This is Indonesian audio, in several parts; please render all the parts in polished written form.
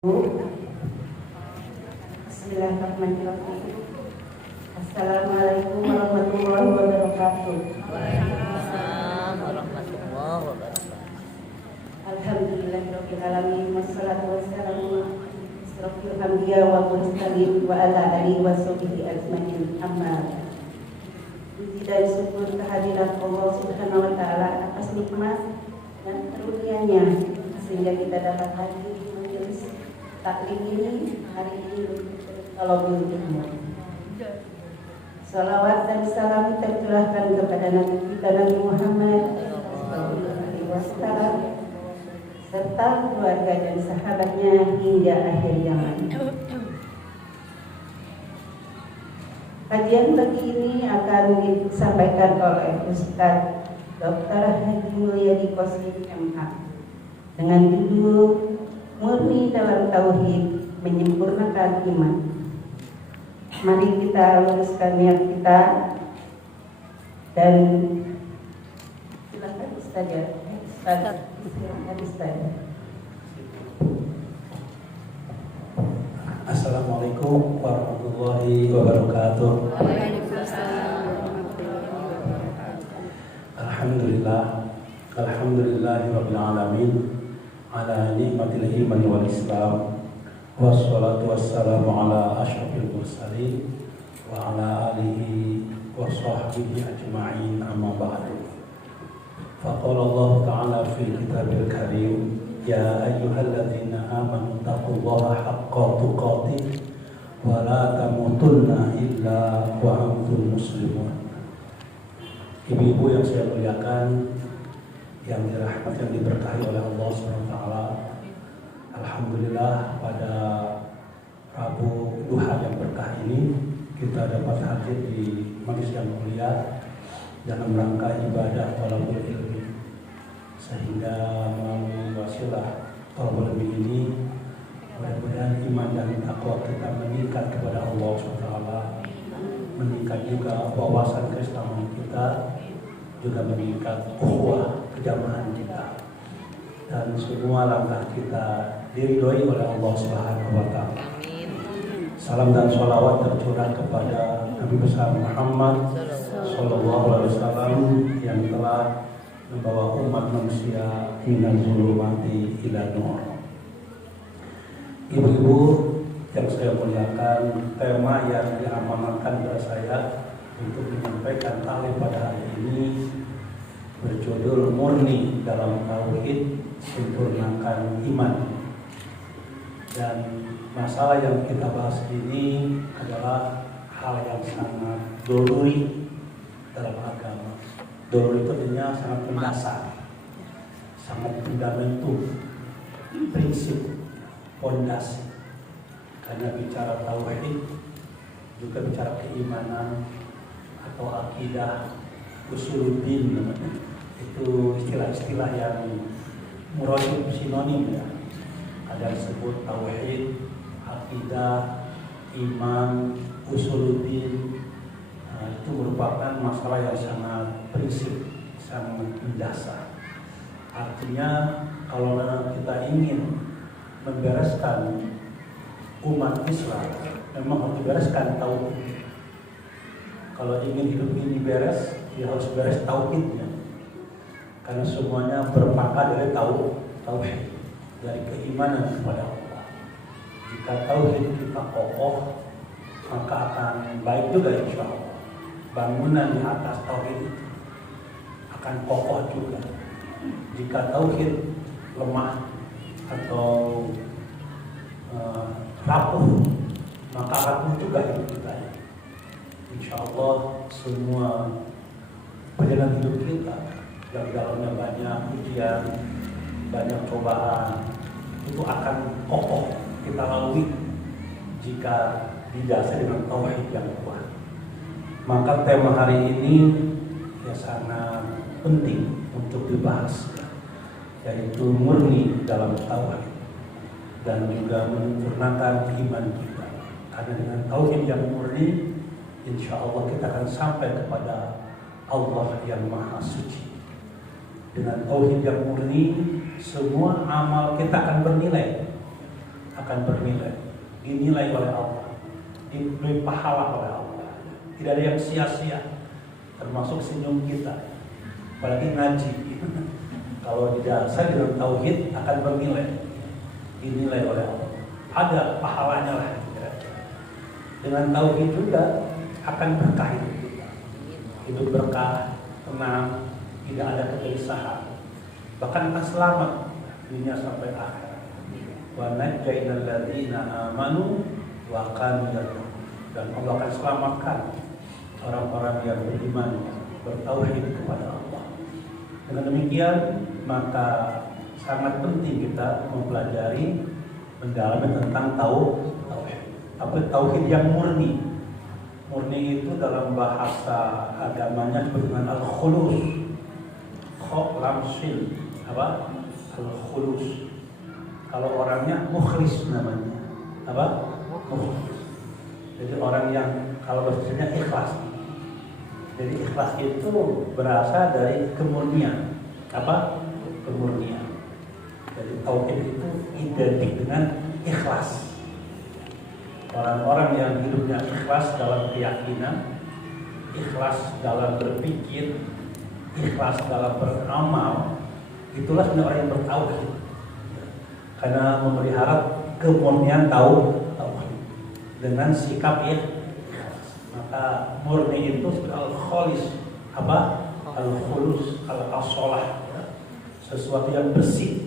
Bismillahirrahmanirrahim. Assalamualaikum warahmatullahi wabarakatuh. Waalaikumsalam warahmatullahi wabarakatuh. Alhamdulillahirabbil alamin wassalatu wassalamu asrofil anbiya wa mursalin wa ala alihi wa sahbihi ajmain. Amma puji dan syukur kehadirat Allah Subhanahu wa taala atas nikmat dan karunia-Nya sehingga kita dapat hadir di majelis taklim ini hari ini kalau belum. Salawat dan salam tercurahkan kepada Nabi kita Nabi Muhammad SAW serta keluarga dan sahabatnya hingga akhir zaman. Kajian pagi ini akan disampaikan oleh Ustaz Dr. Haji Mulyadi Qoslim MH dengan judul Murni dalam Tauhid Menyempurnakan Iman. Mari kita luruskan niat kita dan silakan Ustaz ya. Silakan Ustaz. Assalamualaikum warahmatullahi wabarakatuh. Alhamdulillahirabbil alamin ala nikmatil iman wal islam wassalatu wassalamu ala asyrafil mursalin wa ala alihi wa sahbihi ajma'in amma ba'du. Faqala Allah ta'ala fil kitabil karim ya ayyuhalladzina amanu taqullaha haqqa tuqatih wa la tamutunna illa wa antum muslimun. Ibu-ibu yang saya muliakan, yang dirahmati dan diberkahi oleh Allah SWT, alhamdulillah pada Rabu Duha yang berkah ini kita dapat hadir di majelis yang mulia dalam rangka ibadah thalabul ilmi, sehingga melalui wasilah thalabul ilmi ini mudah-mudahan iman dan takwa kita meningkat kepada Allah SWT, meningkat juga wawasan keislaman kita, juga meningkat ukhuwah kejamahan kita, dan semua langkah kita diridhoi oleh Allah Subhanahu wa taala. Salam dan sholawat tercurah kepada Nabi besar Muhammad sallallahu alaihi wasallam yang telah membawa umat manusia minal zulumati ila nur. Ibu-ibu yang saya muliakan, tema yang diamanatkan kepada saya untuk menyampaikan taklim pada hari ini berjudul Murni dalam Tauhid Sempurnakan Iman. Dan masalah yang kita bahas ini adalah hal yang sangat doruri dalam agama. Doruri itu artinya sangat mendasar, sangat fundamental, prinsip, fondasi. Karena bicara tauhid juga bicara keimanan atau akidah, usuluddin namanya. Itu istilah-istilah yang muradif sinonim ya. Ada disebut tauhid, akidah, iman, usuluddin. Itu merupakan masalah yang sangat prinsip, sangat mendasar. Artinya kalau kita ingin membereskan umat Islam, memang harus dibereskan tauhid. Kalau ingin hidup ini beres, dia harus beres tauhidnya. Karena semuanya berpangkat dari tauhid, dari keimanan kepada Allah. Jika tauhid kita kokoh, maka akan baik juga insya Allah. Bangunan di atas tauhid itu akan kokoh juga. Jika tauhid lemah atau rapuh, maka rapuh juga hidup kita. Insya Allah semua perjalanan hidup kita yang dalamnya banyak ujian, banyak cobaan, itu akan kokoh kita lalui jika didasari dengan tauhid yang kuat. Maka tema hari ini ya sangat penting untuk dibahas, yaitu murni dalam tauhid dan juga menyempurnakan iman kita. Karena dengan tauhid yang murni, insya Allah kita akan sampai kepada Allah yang Maha Suci. Dengan tauhid yang murni, semua amal kita akan bernilai, akan bernilai, dinilai oleh Allah, diberi pahala oleh Allah. Tidak ada yang sia-sia, termasuk senyum kita, apalagi ngaji. Kalau didasar dengan tauhid akan bernilai, dinilai oleh Allah. Ada pahalanya lah. Dengan tauhid juga akan berkah hidup kita. Hidup berkah, tenang, tidak ada kegelisahan. Bahkan akan selamat dunia sampai akhir. Wa najjaynal ladzina amanu wa kanu yattaqun. Dan Allah akan selamatkan orang-orang yang beriman, bertauhid kepada Allah. Dengan demikian, maka sangat penting kita mempelajari, mendalami tentang tauhid. Tapi tauhid yang murni. Murni itu dalam bahasa agamanya disebut dengan al-khulus. Lam sin, apa? Al-khulus. Kalau orangnya mukhlis namanya, apa? Mukhlis. Jadi orang yang kalau bahasanya ikhlas. Jadi ikhlas itu berasal dari kemurnian, apa? Kemurnian. Jadi tauhid itu identik dengan ikhlas. Orang-orang yang hidupnya ikhlas dalam keyakinan, ikhlas dalam berpikir, ikhlas dalam beramal, itulah sebenarnya orang yang bertauhid. Karena memelihara kemurnian tauhid dengan sikap ikhlas. Maka murni itu al-khalis, apa? Al-khulus, al-asolah, sesuatu yang bersih,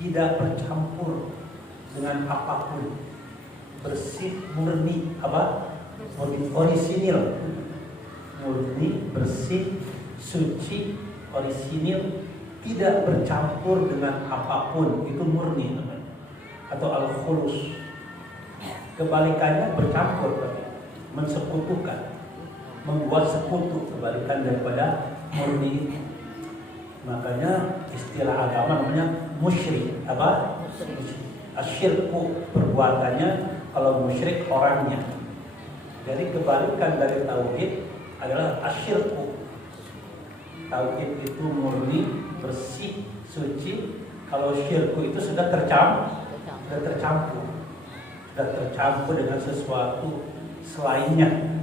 tidak bercampur dengan apapun, bersih, murni, apa? Murni, orisinil, murni, bersih, suci, orisinil, tidak bercampur dengan apapun, itu murni namanya. Atau al-khulus. Kebalikannya bercampur, mensekutukan, membuat sekutu, kebalikan daripada murni itu. Makanya istilah agama namanya musyrik, apa? Asyirku, perbuatannya. Kalau musyrik orangnya. Jadi kebalikan dari tauhid adalah asyirku. Tauhid itu murni, bersih, suci. Kalau syirku itu sudah tercampur, sudah tercampur dengan sesuatu selainnya.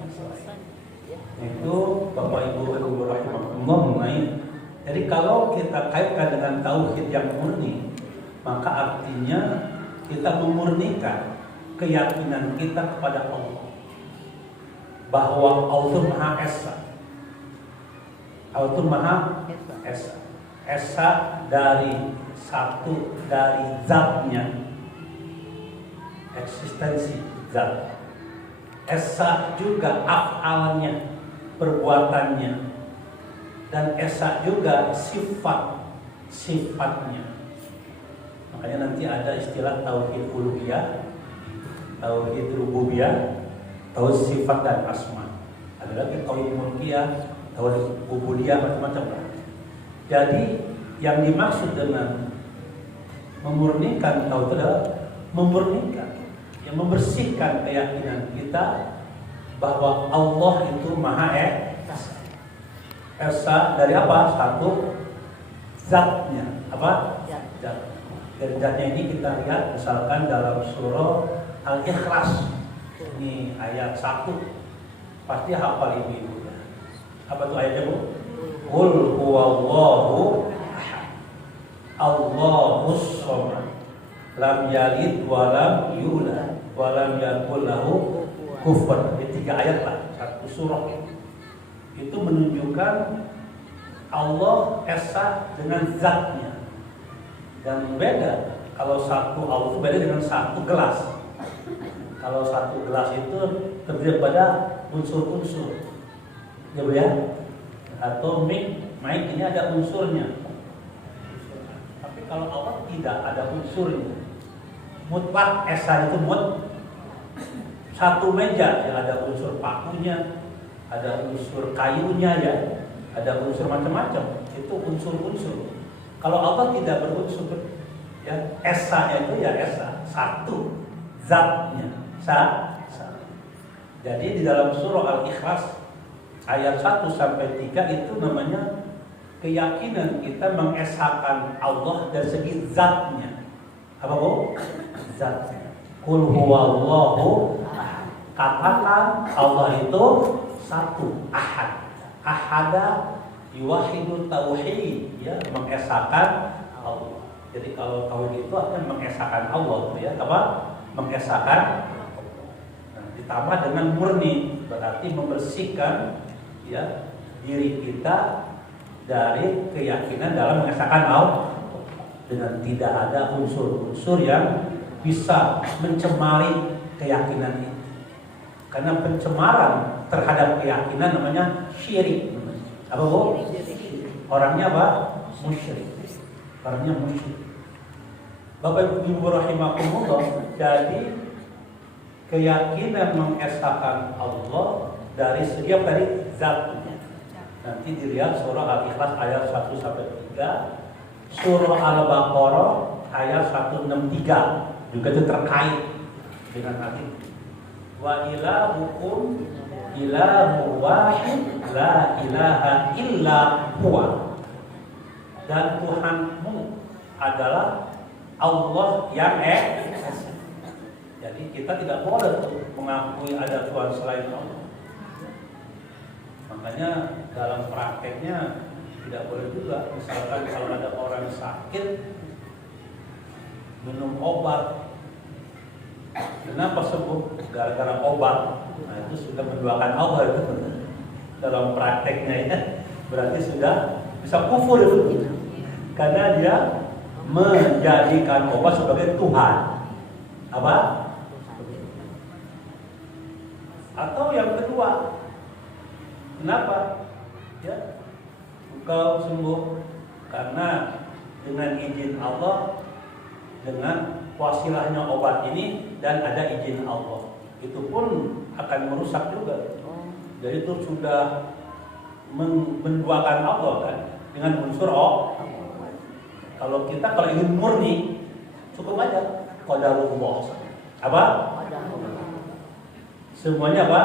Itu Bapak Ibu rahimahullah mengenai. Jadi kalau kita kaitkan dengan tauhid yang murni, maka artinya kita memurnikan keyakinan kita kepada Allah, bahwa Allah Maha Esa. Allah Maha Esa. Esa dari satu, dari zatnya, eksistensi zat. Esa juga af'alnya, perbuatannya. Dan esa juga sifatnya. Makanya nanti ada istilah tauhid uluhiyah, tauhid rububiyah, tauhid sifat dan asma. Ada lagi tauhid mulkiyah, tauhid ubudiyah, macam-macam lah. Jadi yang dimaksud dengan memurnikan tauhid adalah memurnikan, yang membersihkan keyakinan kita bahwa Allah itu Maha Esa dari apa? Satu, zatnya, apa? Zat. Dari zatnya ini kita lihat misalkan dalam surah Al-Ikhlas. Ini ayat 1. Pasti hafal ibu-ibu. Apa tuh ayatnya, Bu? Qul huwallahu ahad. Allahus samad. Lam yalid wa lam yulad wa lam yakul lahu kufuwan. Ini 3 ayat lah, satu surah. Itu menunjukkan Allah Esa dengan zatnya. Dan beda, kalau satu Allah itu beda dengan satu gelas. Kalau satu gelas itu terdiri pada unsur-unsur, ya Bu ya. Atau mic ini ada unsurnya. Tapi kalau Allah tidak ada unsurnya. Mutlak Esa itu satu meja yang ada unsur pakunya, ada unsur kayunya ya, ada unsur macam-macam. Itu unsur-unsur. Kalau Allah tidak berunsur, ya Esa itu ya Esa, satu zatnya, satu. Jadi di dalam surah Al-Ikhlas ayat 1 sampai 3 itu namanya keyakinan kita mengesakan Allah dari segi zatnya. Apa Bu? Zatnya. Qul huwallahu ahad. Katakan Allah itu satu, ahad. Ahada yuwahidu tauhid, ya, mengesahkan Allah. Jadi kalau tauhid itu artinya mengesahkan Allah, ya, apa? Mengesahkan. Nah, ditambah dengan murni, berarti membersihkan, ya, diri kita dari keyakinan dalam mengesahkan Allah, dengan tidak ada unsur-unsur yang bisa mencemari keyakinan itu. Karena pencemaran terhadap keyakinan namanya syirik. Apa bu? Orangnya apa? Musyrik. Orangnya musyrik. Bapak Ibu rahimakumullah, jadi keyakinan mengesahkan Allah dari segi apa tadi? Zatnya. Nanti dilihat surah Al-Ikhlas ayat 1-3, surah Al-Baqarah ayat 163 juga itu terkait dengan nanti. Wa ilahukum ilahu wahid la ilaha illa huwa. Dan Tuhanmu adalah Allah yang esa. Jadi kita tidak boleh mengakui ada Tuhan selain Allah. Makanya dalam prakteknya tidak boleh juga. Misalkan kalau ada orang sakit minum obat, kenapa sembuh? Gara-gara obat. Nah itu sudah menduakan Allah itu dalam prakteknya, ya. Berarti sudah bisa kufur itu, karena dia menjadikan obat sebagai Tuhan. Apa? Atau yang kedua, kenapa? Ya, engkau sembuh karena dengan izin Allah, dengan wasilahnya obat ini, dan ada izin Allah. Itu pun akan merusak juga. Jadi itu sudah menduakan Allah kan dengan unsur Allah. Kalau ingin murni, cukup aja qadarullah. Apa? Semuanya apa?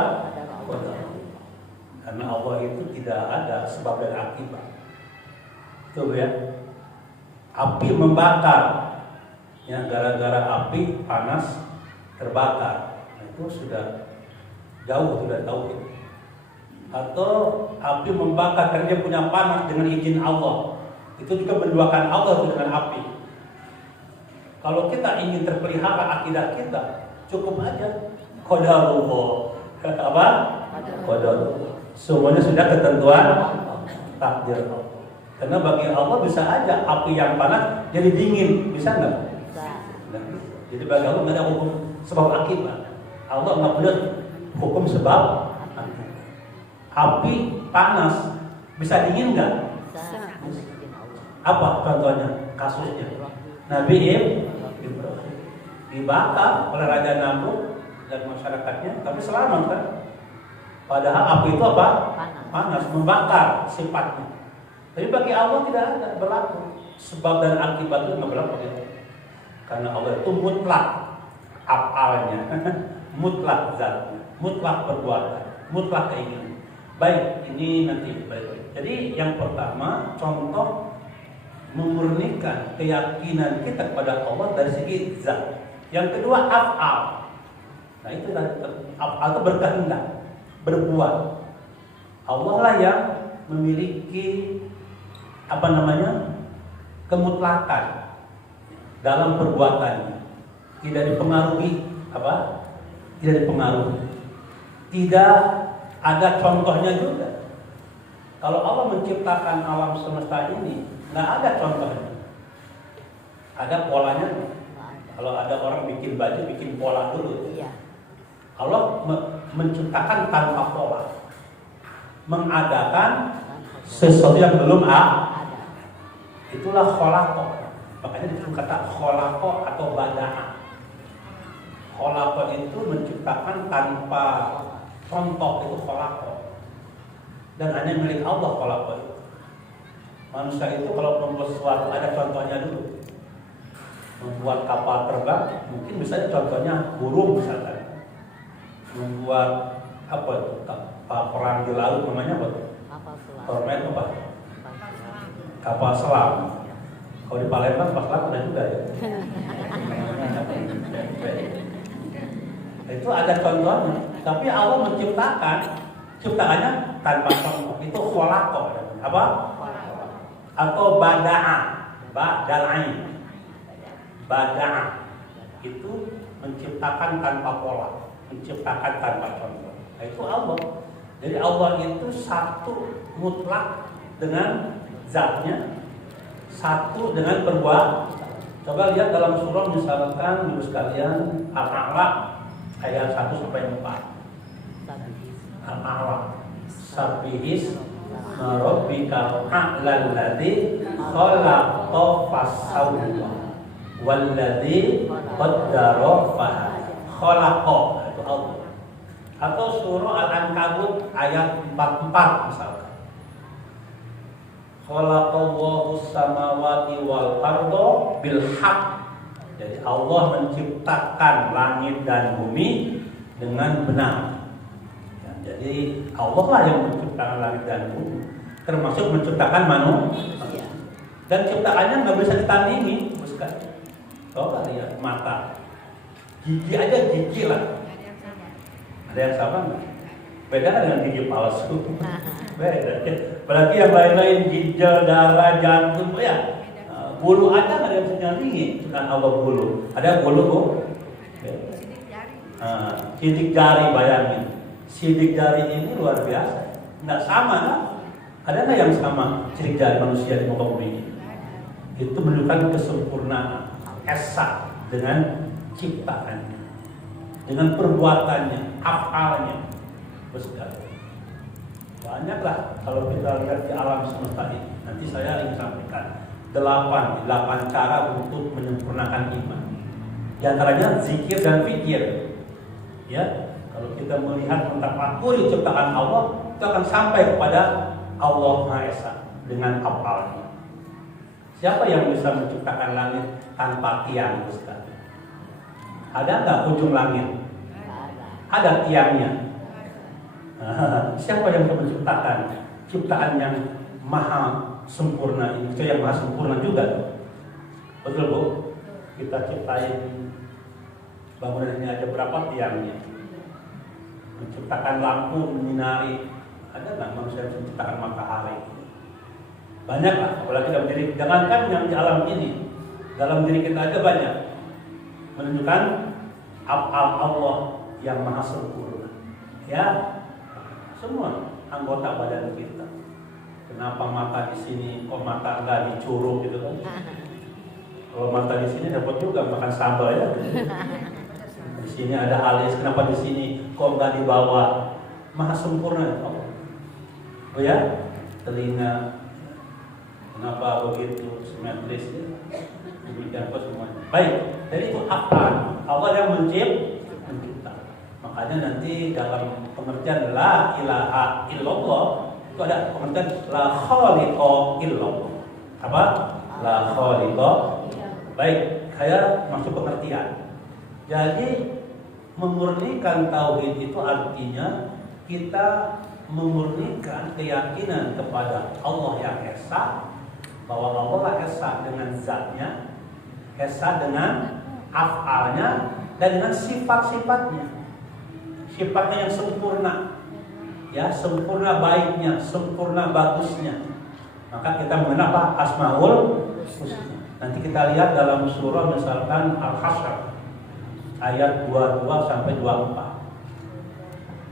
Karena Allah itu tidak ada sebab dan akibat. Tuh ya. Api membakar, ya, gara-gara api panas terbakar. Nah, itu sudah jauh, sudah tahu. Atau api membakar karena dia punya panas dengan izin Allah. Itu juga menduakan Allah dengan api. Kalau kita ingin terpelihara akidah kita, cukup aja qadarullah. Apa? Qadarullah. Semuanya sudah ketentuan takdir Allah. Karena bagi Allah bisa aja api yang panas jadi dingin, bisa nggak? Bisa. Jadi bagi Allah nggak ada hukum sebab akibat. Allah nggak boleh hukum sebab akibat. Api panas bisa dingin nggak? Bisa. Apa contohnya? Kasusnya Nabi Ibrahim dibakar oleh Raja Namrud dan masyarakatnya, tapi selamat kan? Padahal api itu apa? Panas, membakar sifatnya. Tapi bagi Allah tidak ada berlaku sebab dan akibat itu nggak berlaku gitu. Karena Allah itu mutlak afalnya, mutlak zatnya, mutlak perbuatan, mutlak keinginan. Baik, ini nanti baik. Jadi yang pertama contoh memurnikan keyakinan kita kepada Allah dari segi zat. Yang kedua afal. Nah itu afal itu berkehendak, berbuat. Allah lah yang memiliki kemutlakan dalam perbuatannya, tidak dipengaruhi tidak dipengaruhi, tidak ada contohnya juga. Kalau Allah menciptakan alam semesta ini, nggak ada contohnya, ada polanya. Kalau ada orang bikin baju, bikin pola dulu. Allah menciptakan tanpa pola, mengadakan sesuatu yang belum ada. Itulah kholaqo. Makanya disebut kata kholaqo atau bada'a. Kholaqo itu menciptakan tanpa contoh, itu kholaqo. Dan hanya milik Allah kholaqo itu. Manusia itu kalau membuat sesuatu ada contohnya dulu. Membuat kapal terbang, mungkin bisa contohnya burung misalkan. Membuat perang di laut namanya apa? Torpedo apa? Kapal selam. Kalau di Palembang kapal selam ada juga ya. Itu ada contohnya. Tapi Allah menciptakan, ciptaannya tanpa contoh. Itu kholaqa. Apa? Atau bada'a. Bada'a. Itu menciptakan tanpa pola, menciptakan tanpa contoh. Nah, itu Allah. Jadi Allah itu satu mutlak dengan zatnya, satu dengan perbuatan. Coba lihat dalam surah misalkan ibu sekalian Al-A'la ayat 1 sampai 4. Al-A'la. Sabbihis rabbikal a'lal ladzi khalaqa fasawwa walladzi qaddara fahada. Khalaqa itu Allah. Atau surah Al-Ankabut ayat 44 misalkan. Khalaqallahu samawati wal arda bil haqq. Jadi Allah menciptakan langit dan bumi dengan benar. Ya, jadi Allah lah yang menciptakan langit dan bumi, termasuk menciptakan manusia. Dan ciptaannya nggak bisa ditandingi, bukan? Coba lihat mata, gigi aja gigi lah. Ada yang sama nggak? Beda dengan gigi palsu. Beda. Berarti yang lain-lain ginjal, darah, jantung, ya. Bulu aja nggak ada yang bisa nyandingi dengan Allah bulu. Ada bulu kok. Sidik jari, bayangin. Sidik jari ini luar biasa. Nggak sama kan? Ada nggak yang sama sidik jari manusia di muka bumi ini? Itu menunjukkan kesempurnaan esa dengan ciptaannya, dengan perbuatannya, afalnya. Banyaklah kalau kita lihat di alam semesta ini. Nanti saya ingin sampaikan 8 cara untuk menyempurnakan iman. Di antaranya zikir dan fikir. Ya, kalau kita melihat mentafakuri ciptaan Allah, itu akan sampai kepada Allah Maha Esa dengan afalnya. Siapa yang bisa menciptakan langit tanpa tiang, Ustaz? Ada nggak ujung langit? Ada tiangnya. Siapa yang bisa menciptakan ciptaan yang maha sempurna ini? Itu yang maha sempurna juga. Betul Bu? Kita ciptain bangunan ini ada berapa tiangnya? Menciptakan lampu menyinari. Ada nggak manusia yang menciptakan matahari? Banyak lah, apalagi dalam diri. Jangankan yang di alam ini, dalam diri kita aja banyak. Menunjukkan afal Allah yang maha sempurna. Ya, semua anggota badan kita. Kenapa mata di sini kok mata enggak dicuruk gitu kan? Kalau mata di sini dapat juga makan sambal ya. Di sini ada alis, kenapa di sini kok enggak di bawah? Maha sempurna Allah. Oh ya, telinga kenapa begitu simetris ya? Demikian apa semuanya. Baik, jadi itu apa? Allah yang mencipta. Makanya nanti dalam pengertian la ilaha illallah itu ada pengertian la khaliqa illallah. Apa? La khaliqa. Baik, saya masuk pengertian. Jadi memurnikan tauhid itu artinya kita memurnikan keyakinan kepada Allah yang esa, bahwa Allah esa dengan zatnya, esa dengan afalnya, dan dengan sifat-sifatnya. Sifatnya yang sempurna, ya, sempurna baiknya, sempurna bagusnya. Maka kita mengenal apa? Asmaul Husna. Nanti kita lihat dalam surah misalkan Al-Hasyr ayat 22 sampai 24.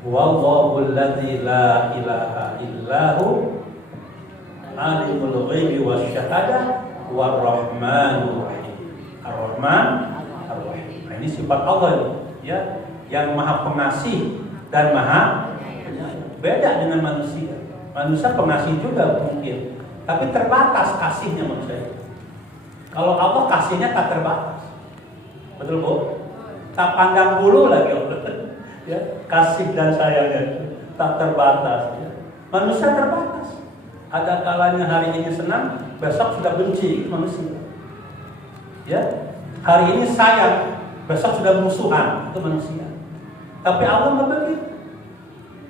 Wallahu alladzi la ilaha illahu alimul ghaibi wasyahadah warrahmanur rahim. Ar-Rahman Ar-Rahim. Nah, ini sifat Allah ya, yang maha pengasih dan maha penyayang. Beda dengan manusia. Manusia pengasih juga mungkin, tapi terbatas kasihnya manusia. Kalau Allah kasihnya tak terbatas. Betul Bu? Tak pandang bulu lagi Allah. Ya, kasih dan sayangnya tak terbatas. Ya. Manusia terbatas. Ada kalanya hari ini senang, besok sudah benci manusia. Ya, hari ini sayang, besok sudah musuhan, itu manusia. Tapi Allah nggak begitu.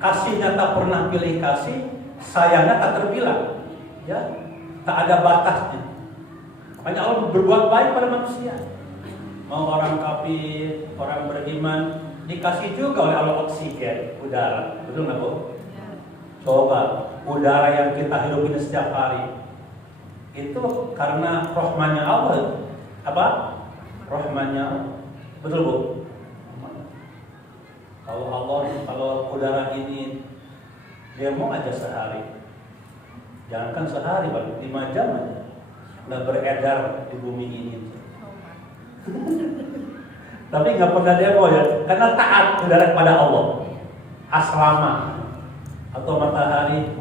Kasihnya tak pernah pilih kasih, sayangnya tak terbilang. Ya, tak ada batasnya. Makanya Allah berbuat baik pada manusia. Mau orang kafir, orang beriman, dikasih juga oleh Allah oksigen, udara. Betul nggak, Bu? Coba, udara yang kita hidup ini setiap hari itu karena rahmannya Allah. Apa? Rahmannya Allah. Betul, Bu? Kalau udara ini dia mau aja sehari, jangankan sehari, baru 5 jam aja nggak beredar di bumi ini. Tapi nggak pernah demo ya, karena taat udara kepada Allah. Asrama atau matahari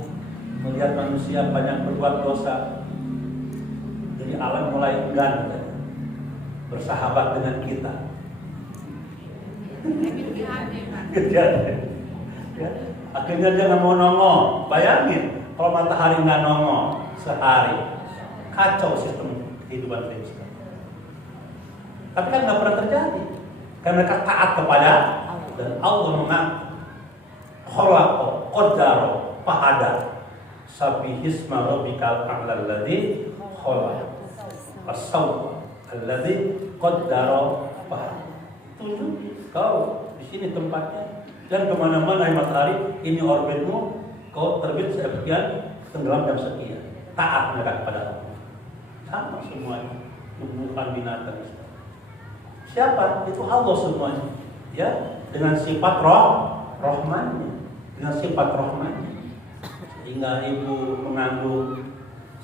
melihat manusia banyak berbuat dosa, jadi alam mulai enggan bersahabat dengan kita. Ya. Akhirnya dia nggak mau nongol. Bayangin kalau matahari nggak nongol sehari, kacau sistem kehidupan kita. Tapi kan nggak pernah terjadi, karena mereka taat kepada dan Allah mengaku khalaqa qaddara fahada sabihisma rabbikal a'la alladzi khalaqa as-sawwa alladzi qaddara fahada. Tunjuk kau di sini tempatnya, dan kemana-mana yang matahari ini orbitmu, kau terbit sekian, tenggelam jam sekian. Taat mereka kepada Allah. Sama semuanya, tumbuhan binatang. Siapa? Itu Allah semuanya. Ya, dengan sifat Rahmannya, dengan sifat Rahmannya. Sehingga ibu mengandung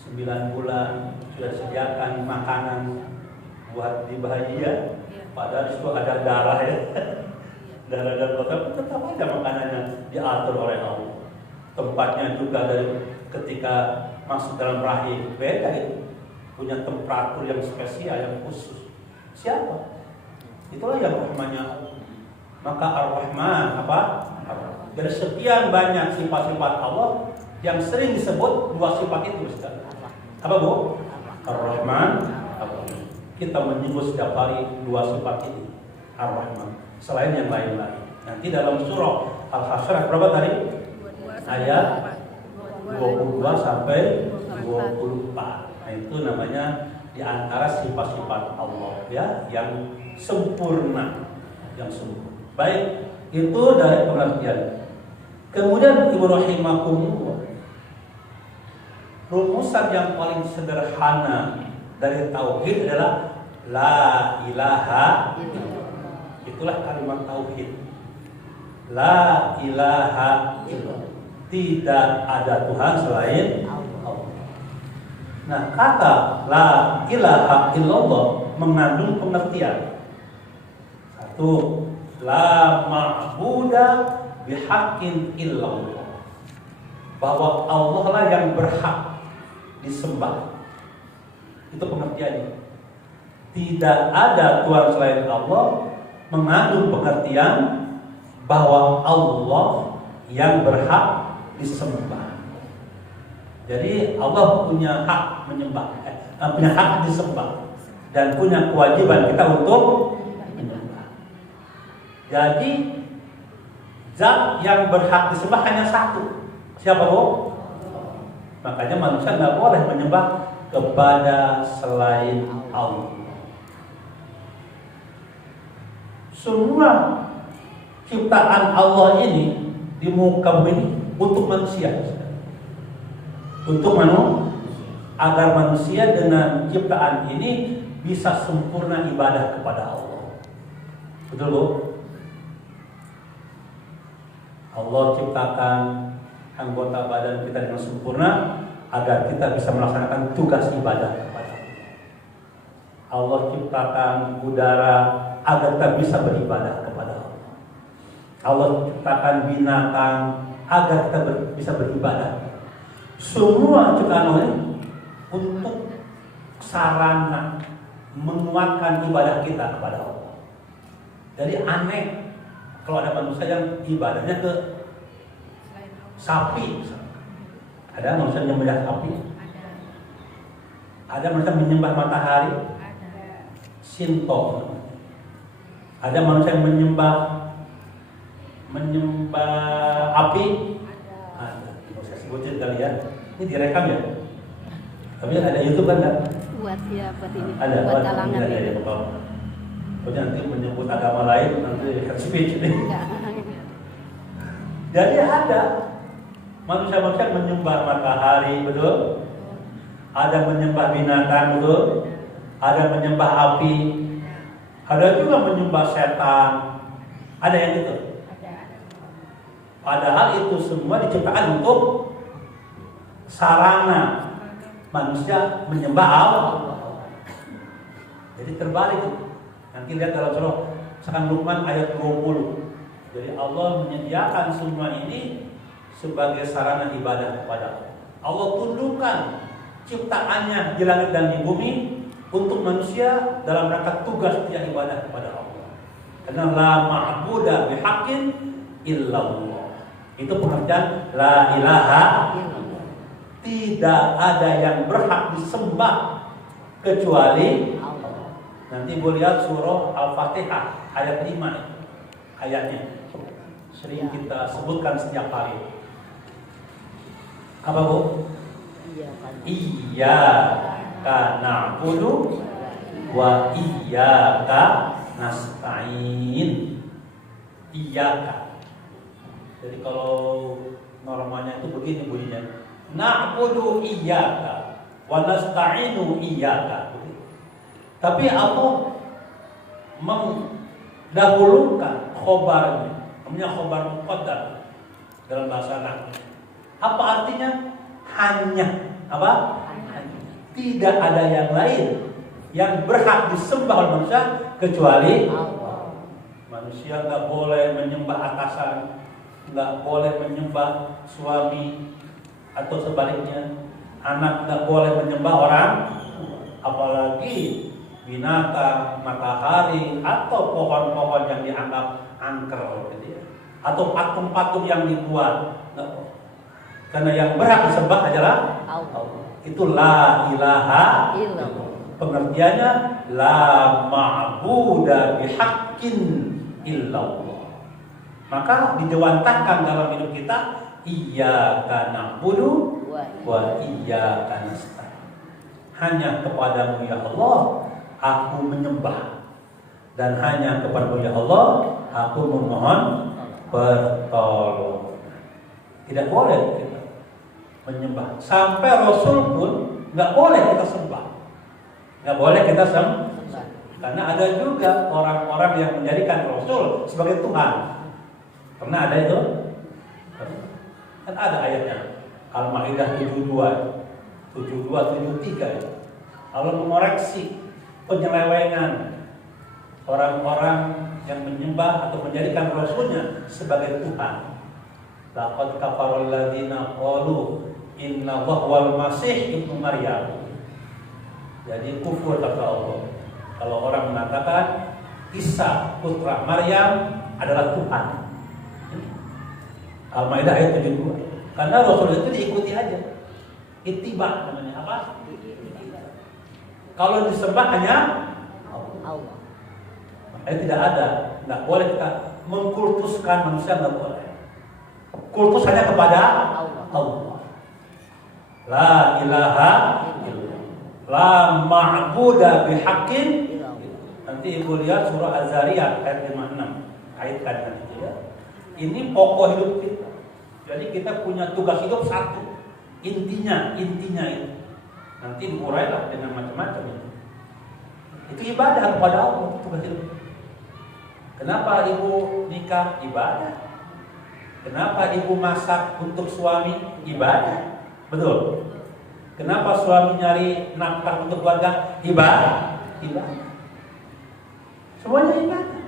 9 bulan sudah sediakan makanan buat di bayi ya. Padahal itu ada darah ya, darah dan kotor, tetap ada makanannya diatur oleh Allah. Tempatnya juga dari ketika masuk dalam rahim beda itu, punya temperatur yang spesial yang khusus. Siapa? Itulah yang rahmannya Allah. Maka Ar-Rahman apa? Dari sekian banyak sifat-sifat Allah yang sering disebut 2 sifat itu Ustaz. Apa, Bu? Ar-Rahman. Kita menyebut setiap hari 2 sifat ini, Ar-Rahman, selain yang lain-lain. Nanti dalam surah Al-Hasyr berapa tadi? Ayat 22 sampai 24. Nah, itu namanya di antara sifat-sifat Allah ya, yang sempurna, yang sempurna. Baik, itu dari pengertian. Kemudian Ibu rahimakumullah, rumusan yang paling sederhana dari tauhid adalah la ilaha illallah. Itulah kalimat tauhid. La ilaha illallah. Tidak ada Tuhan selain Allah. Nah, kata la ilaha illallah mengandung pengertian. 1, la ma'buda bihaqqin illallah. Bahwa Allah lah yang berhak disembah. Itu pengertiannya. Tidak ada Tuhan selain Allah, mengandung pengertian bahwa Allah yang berhak disembah. Jadi Allah punya hak menyembah, punya hak disembah, dan punya kewajiban kita untuk menyembah. Jadi zat yang berhak disembah hanya satu. Siapa, Bu? Makanya manusia nggak boleh menyembah kepada selain Allah. Semua ciptaan Allah ini di muka bumi ini untuk manusia. Untuk agar manusia dengan ciptaan ini bisa sempurna ibadah kepada Allah. Betul, Bu? Allah ciptakan anggota badan kita dengan sempurna agar kita bisa melaksanakan tugas ibadah kepada Allah. Allah ciptakan udara agar kita bisa beribadah kepada Allah. Allah ciptakan binatang agar kita bisa beribadah. Semua ciptaan Allah untuk sarana menguatkan ibadah kita kepada Allah. Jadi aneh kalau ada manusia yang ibadahnya ke sapi. Ada manusia menyembah sapi? Ada manusia menyembah matahari? Shinto. Ada manusia yang menyembah api? Ada. Saya sebutin kali ya. Ini direkam ya. Tapi ada YouTube kan? Buat ya, buat ini. Ada. Buat kalangan ada, ya. ya. Pokoknya nanti menyebut agama lain nanti head speech nih. Jadi ada manusia-manusia menyembah matahari, betul? Ada menyembah binatang, betul? Ada menyembah api. Ada juga menyembah setan. Ada yang gitu. Padahal itu semua diciptakan untuk sarana manusia menyembah Allah. Jadi terbalik. Nanti lihat dalam surah Luqman ayat 20. Jadi Allah menyediakan semua ini sebagai sarana ibadah kepada Allah. Allah tundukkan ciptaannya di langit dan di bumi untuk manusia dalam rangka tugas dia ibadah kepada Allah. Karena la ma'buda bihaqqin illallah. Itu pengertian la ilaha illallah. Tidak ada yang berhak disembah kecuali Allah. Nanti Ibu lihat surah Al-Fatihah ayat 5 ayatnya. Sering kita sebutkan setiap hari. Apa Bu? Iyyaka na'budu wa iyyaka nasta'in. Iyyaka. Jadi kalau normalnya itu begini bunyinya. Na'budu iyyaka wa nasta'inu iyyaka. Tapi Allah mendahulukan khobarnya, namanya khobar muqaddar dalam bahasa Arab. Apa artinya? Hanya apa? Tidak ada yang lain yang berhak disembah oleh manusia kecuali Allah. Manusia nggak boleh menyembah atasan, nggak boleh menyembah suami, atau sebaliknya anak nggak boleh menyembah orang, apalagi binatang, matahari, atau pohon-pohon yang dianggap angker, gitu ya. Atau patung-patung yang dibuat. Karena yang berhak disembah adalah Allah. Itu la ilaha illallah. Pengertiannya la ma'buda bihaqqin illallah. Maka dijawantahkan dalam hidup kita iyyaka na'budu wa iyyaka nasta'in. Hanya kepadamu ya Allah aku menyembah, dan hanya kepadamu ya Allah aku memohon pertolongan. Tidak boleh kita menyembah. Sampai Rasul pun nggak boleh kita sembah, nggak boleh kita sembah. Karena ada juga orang-orang yang menjadikan Rasul sebagai Tuhan. Pernah ada itu? Kan ada ayatnya Al-Maidah 72-73. Allah mengoreksi penyelewengan orang-orang yang menyembah atau menjadikan Rasulnya sebagai Tuhan. Laqad kafarul ladzina qalu inna wal masih ibnu Maryam. Jadi kufur kata Allah kalau orang mengatakan Isa putra Maryam adalah Tuhan. Al-Maidah ayat 72. Karena Rasul itu diikuti aja. Ittiba namanya apa? Kalau disembah hanya Allah. Makanya tidak ada, nggak boleh kita mengkultuskan manusia, nggak boleh. Kultus hanya kepada Allah. La ilaha illallah. La ma'buda bihaqqin. Nanti Ibu lihat surah Az-Zariyat ayat 56. Kaitkan itu ya. Ini pokok hidup kita. Jadi kita punya tugas hidup satu. Intinya itu. Nanti diurailah dengan macam-macam itu. Itu ibadah kepada Allah, tugas hidup. Kenapa ibu nikah? Ibadah. Kenapa ibu masak untuk suami? Ibadah. Betul. Kenapa suami nyari nafkah untuk keluarga? Ibadah. Semuanya ibadah.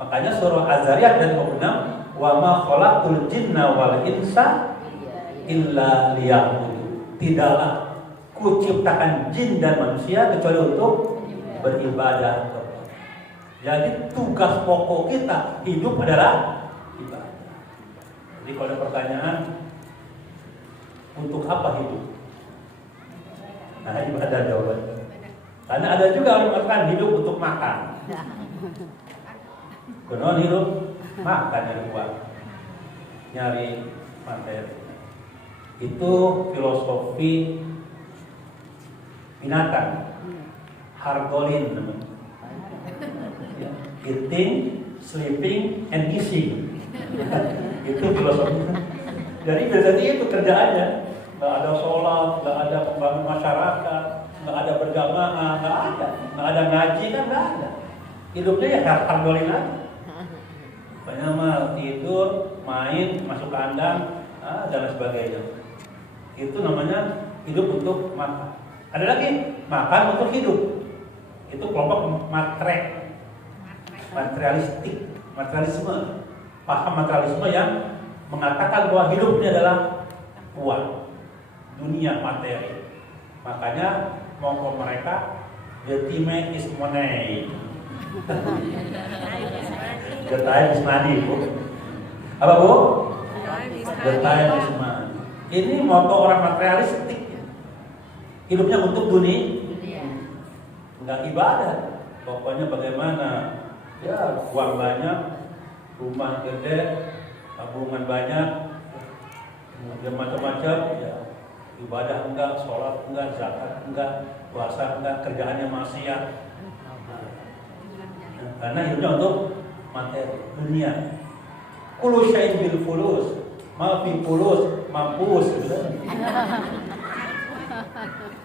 Makanya surah Az-Zariyat dan 26, wa ma khalaqtul jinna wal insa illa liya'budun. Tidaklah kuciptakan jin dan manusia kecuali untuk beribadah. Jadi tugas pokok kita hidup adalah ibadah. Jadi kalau ada pertanyaan, untuk apa hidup? Nah, ibadah jawabannya. Karena ada juga orang mengatakan hidup untuk makan. Konon hidup makan yang kuat, nyari materi. Itu filosofi binatang, Hargolin namanya. Ya. eating, sleeping, and kissing. Itu filosofinya. Jadi biasanya itu kerjaannya. Nggak ada sholat, nggak ada pembangun masyarakat, nggak ada berjamaah, nggak ada ngaji kan nggak ada. Hidupnya ya hargolin aja. Banyak mah tidur, main, masuk kandang, dan sebagainya. Itu namanya hidup untuk makan. Ada lagi makan untuk hidup. Itu kelompok materialisme. Paham materialisme yang mengatakan bahwa hidup ini adalah uang, dunia materi. Makanya monggo mereka the time is money. The time is money, Bu. Apa, Bu? The time is money. Ini motto orang materialistik. Hidupnya untuk dunia. Enggak ibadah. Pokoknya bagaimana? Ya, uang banyak, rumah gede, tabungan banyak, kemudian macam-macam, ya. Ibadah enggak, sholat enggak, zakat enggak, puasa enggak, kerjaannya maksiat. Karena hidupnya untuk materi dunia. Kullu syai'in bil fulus, ma fi fulus mampus gitu.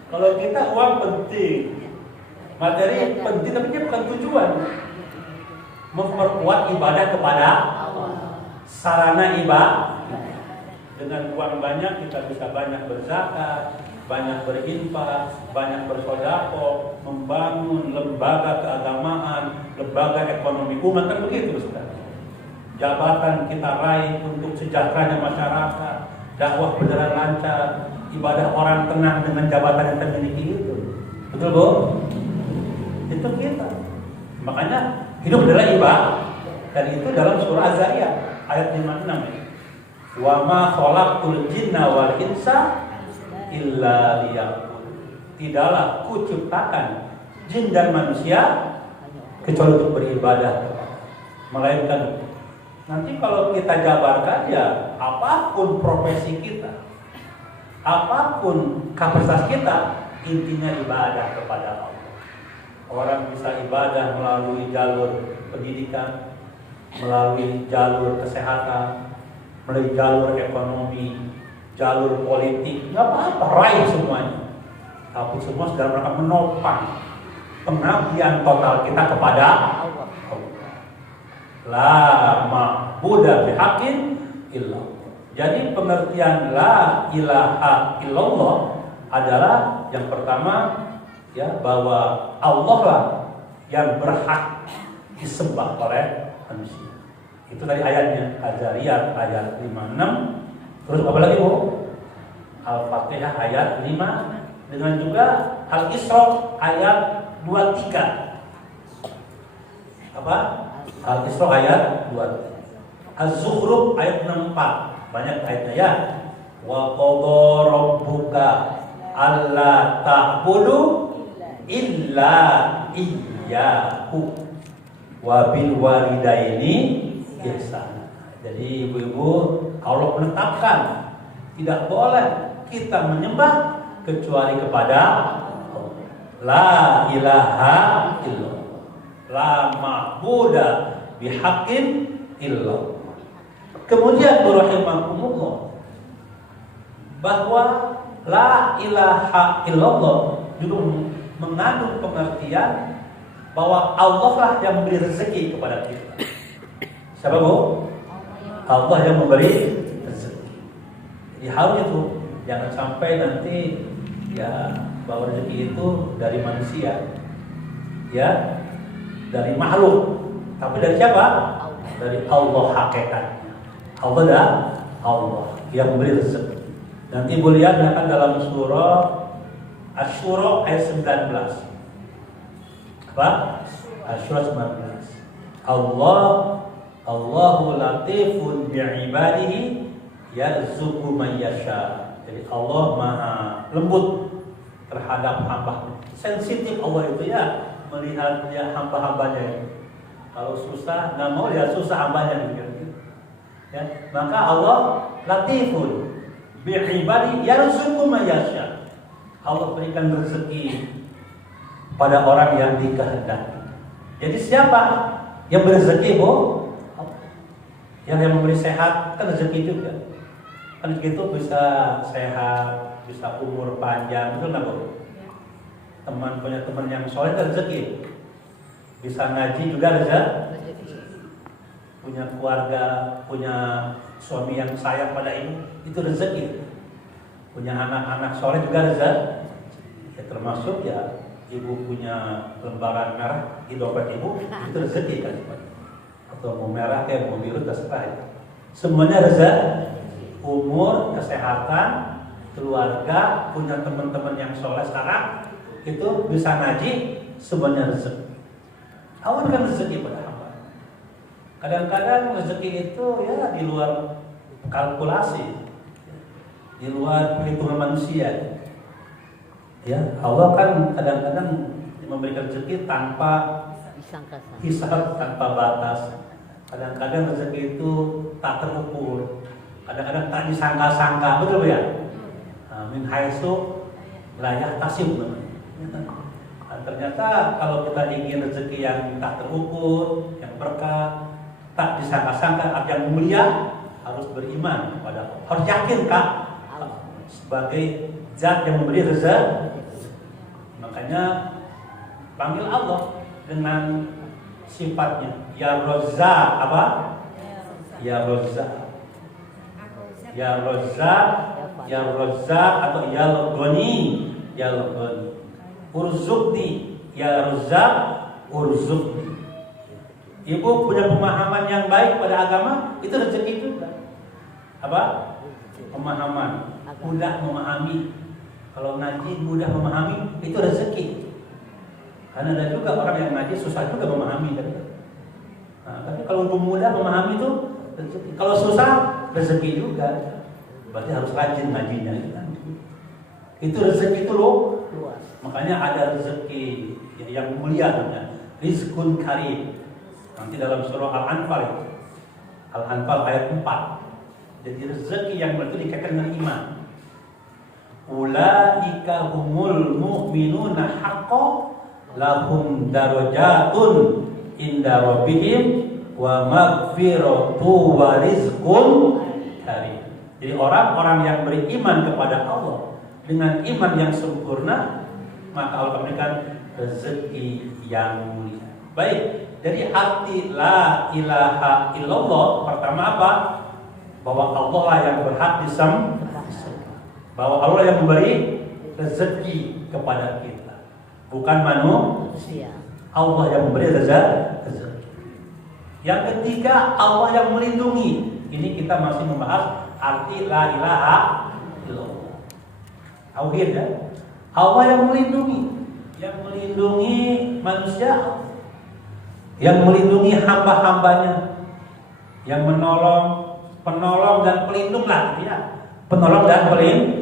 Kalau kita uang penting, materi penting, tapi dia bukan tujuan. Memperkuat ibadah kepada sarana ibadah. Dengan uang banyak kita bisa banyak berzakat, banyak berinfak, banyak bersedekah, membangun lembaga keagamaan, lembaga ekonomi umat, kan begitu, Saudara. Jabatan kita raih untuk sejahteranya masyarakat, dakwah berjalan lancar, ibadah orang tenang dengan jabatan yang kita miliki itu. Betul, Bu? Itu kita. Makanya hidup adalah ibadah. Dan itu dalam surah Az-Zariyat ayat 56 ya. Wa ma khalaqtul jinna wal insa illa liya'budun. Tidaklah kuciptakan jin dan manusia kecuali untuk beribadah, melainkan nanti kalau kita jabarkan ya apapun profesi kita, apapun kapasitas kita, intinya ibadah kepada Allah. Orang bisa ibadah melalui jalur pendidikan, melalui jalur kesehatan, melalui jalur ekonomi, jalur politik, nggak apa-apa, raih semuanya. Tapi semua sedang mereka menopang pengabdian total kita kepada Allah. La ma'budu bihaqqin illallah. Jadi pengertian la ilaha illallah adalah yang pertama ya, bahwa Allah lah yang berhak disembah oleh manusia. Itu tadi ayatnya, Az-Zariyat ayat 56. Terus apa lagi, Bu? Al-Fatihah ayat 5, dengan juga Al-Isra ayat 23. Apa? Al-Isra ayat 23. Az-Zukhruf ayat 64. Banyak ayatnya ya. Wa qadha rabbuka alla ta'budu illa iyyahu wa bil walidaini ihsan. Jadi ibu-ibu, Allah menetapkan tidak boleh kita menyembah kecuali kepada Allah. La ilaha illallah, la ma'budu bihaqqin illallah. Kemudian rahimakumullah, bahwa la ilaha illallah juga mengandung pengertian bahwa Allah lah yang memberi rezeki kepada kita. Siapa, Bu? Allah yang memberi rezeki. Jadi harus itu, jangan sampai nanti ya bahwa rezeki itu dari manusia, ya, dari makhluk. Tapi dari siapa? Dari Allah hakikatnya. Allah dah Allah yang memberi rezeki. Nanti Ibu lihat akan dalam surah Asy-Syura ayat 19. Apa? Asy-Syura 19. Allahu latifun bi'ibadihi yarzuqu man yasha. Jadi Allah Maha lembut terhadap hamba. Sensitif Allah itu ya, melihat dia hamba-hambanya. Kalau susah, nggak mau lihat susah hambanya gitu. Ya, maka Allah latifun bi'ibadihi yarzuqu man yasha. Allah berikan rezeki pada orang yang dikehendaki. Jadi siapa Yang berezeki bu, yang memberi sehat kan rezeki juga. Kan gitu bisa sehat, bisa umur panjang, betul nggak bu? Teman punya teman yang soleh kan rezeki. Bisa ngaji juga rezeki. Punya keluarga, punya suami yang sayang pada ibu, itu rezeki. Punya anak-anak soleh juga rezeki. Ya, termasuk ya ibu punya lembaran merah di dompet ibu, itu rezeki kan. Atau mau merah kayak mau biru terserah ya. Semuanya rezeki. Umur, kesehatan, keluarga, punya teman-teman yang soleh sekarang, itu bisa ngaji, semuanya rezeki. Awan kan rezeki pada hamba. Kadang-kadang rezeki itu ya di luar kalkulasi, di luar perhitungan manusia. Ya, Allah kan kadang-kadang memberikan rezeki tanpa hisab, tanpa batas. Kadang-kadang rezeki itu tak terukur, kadang-kadang tak disangka-sangka, betul ya? Min haitsu la yahtasib. Ternyata kalau kita ingin rezeki yang tak terukur, yang berkah, tak disangka-sangka, yang mulia, harus beriman kepada Allah. Harus yakin Kak sebagai zat yang memberi rezeki. Makanya panggil Allah dengan sifatnya. Ya Razzaq apa? Ya Razzaq. Ya Razzaq, Ya Razzaq atau Ya Ghani, Ya Ghani. Urzuqni, Ya Razzaq, urzuqni. Ibu punya pemahaman yang baik pada agama, itu rezeki juga. Apa? Pemahaman, mudah memahami. Kalau ngaji mudah memahami, itu rezeki. Karena ada juga orang yang ngaji susah juga memahami kan? Nah, tapi kalau untuk mudah memahami itu rezeki. Kalau susah rezeki juga. Berarti harus rajin ngajinya kan? Itu rezeki itu loh. Makanya ada rezeki yang mulia namanya rizqun karim. Nanti dalam surah Al-Anfal, Al-Anfal ayat 4. Jadi rezeki yang itu dikaitkan dengan iman. Ulaika humul mu'minuna haqqan lahum darajatun inda rabbihim wa maghfiratu wa rizqun karim. Jadi orang-orang yang beriman kepada Allah dengan iman yang sempurna, maka Allah memberikan rezeki yang mulia. Baik, jadi arti la ilaha illallah pertama apa? Bahwa Allah lah yang berhak disembah. Bahwa Allah yang memberi rezeki kepada kita, bukan manusia. Allah yang memberi rezeki. Yang ketiga, Allah yang melindungi. Ini kita masih membahas arti la ilaha illallah. Tauhid ya. Allah yang melindungi manusia, yang melindungi hamba-hambanya, yang penolong dan pelindung lah ya. Penolong dan pelindung.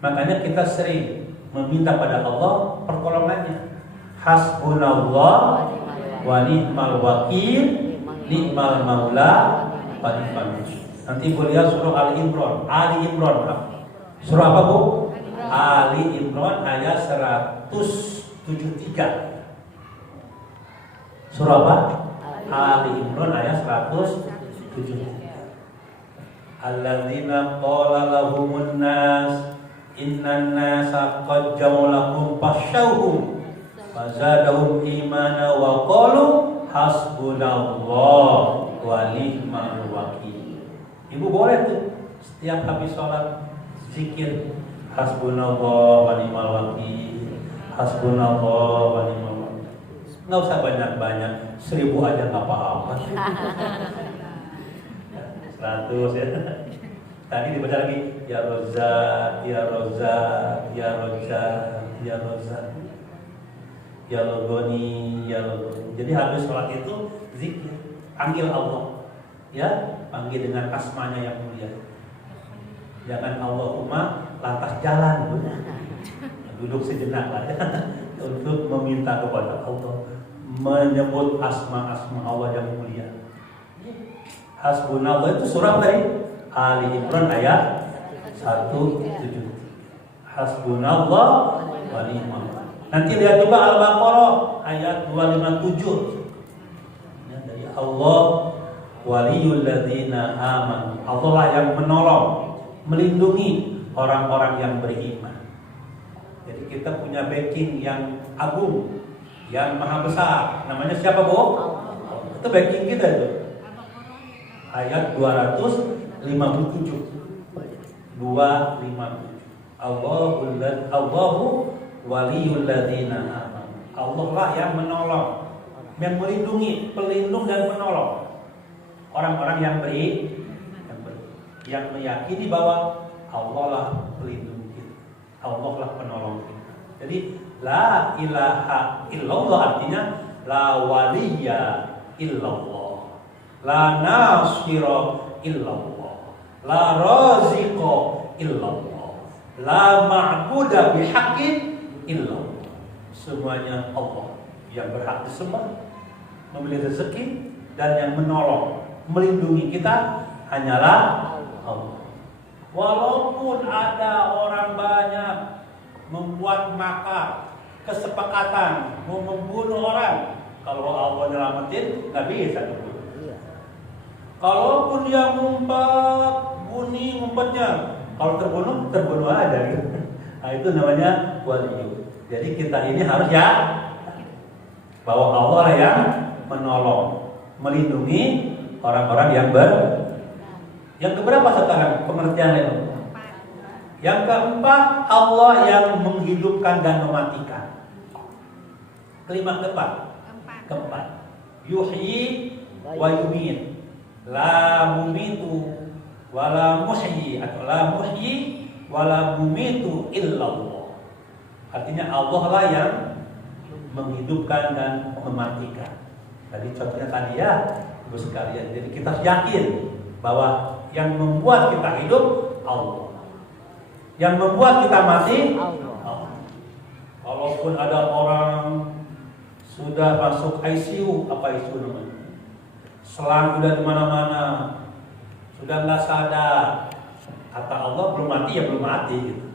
Makanya kita sering meminta pada Allah pertolongannya. Hasbunallah wa ni'mal wakil, ni'mal maula wa ni'mal nasir. Nanti boleh lihat surah Ali Imran. Surah apa Bu? Ali Imran ayat 173. Surah apa? Ali Imran ayat 173. Alladzina qala lahumun nas innan nasa qad jama'u lakum fakhshawhum fazadahum imana wa qalu hasbunallah wa ni'mal wakil. Ibu boleh tuh setiap habis sholat zikir hasbunallah wa ni'mal wakil, hasbunallah wa ni'mal wakil. Nggak usah banyak-banyak, 1000 aja nggak apa-apa. 100 ya. Tadi dibaca lagi ya Razzaq, ya Razzaq, ya Razzaq, ya Razzaq, ya Ghani, ya Ghani. Jadi habis sholat itu zikir, panggil Allah, ya, panggil dengan asmanya yang mulia. Jangan Allahumma lantas jalan, duduk sejenak lah ya, untuk meminta kepada Allah, menyebut asma-asma Allah yang mulia. Hasbunallah itu surah dari Ali Imran ayat 173. Hasbunallah wa ni'mal wakil. Nanti lihat juga Al-Baqarah ayat 257. Allah waliyul ladzina amanu. Allah lah yang menolong, melindungi orang-orang yang beriman. Jadi kita punya backing yang agung, yang maha besar. Namanya siapa, Bu? Itu backing kita itu. Ayat 257. Allahu waliyul ladzina amanu. Allah lah yang menolong, yang melindungi, pelindung dan penolong orang-orang yang yang meyakini bahwa Allah lah pelindung kita, Allah lah penolong kita. Jadi la ilaha illallah artinya la waliya illallah, la nasira illallah, la raziqa illallah, la ma'buda bihaqqin illallah. Semuanya Allah yang berhak disembah, memberi rezeki dan yang menolong, melindungi kita hanyalah Allah. Walaupun ada orang banyak membuat makar, kesepakatan mau membunuh orang, kalau Allah nyelamatin nggak bisa dibunuh. Kalaupun dia ngumpet, bunyi ngumpetnya, kalau terbunuh aja gitu. Nah, itu namanya wali. Jadi kita ini harus ya bahwa Allah yang menolong, melindungi orang-orang yang keberapa sekarang pengertian itu? Yang keempat, Allah yang menghidupkan dan mematikan. Kelima keempat. Yuhyi wa yumit. La mumitu wa la muhyi, atau la muhyi wa la mumitu illallah. Artinya Allah lah yang menghidupkan dan mematikan. Tadi contohnya tadi ya, Ibu sekalian. Jadi kita yakin bahwa yang membuat kita hidup Allah, yang membuat kita mati Allah. Kalaupun ada orang sudah masuk ICU, apa ICU namanya? Selang sudah di mana-mana, sudah nggak sadar, kata Allah belum mati ya belum mati gitu.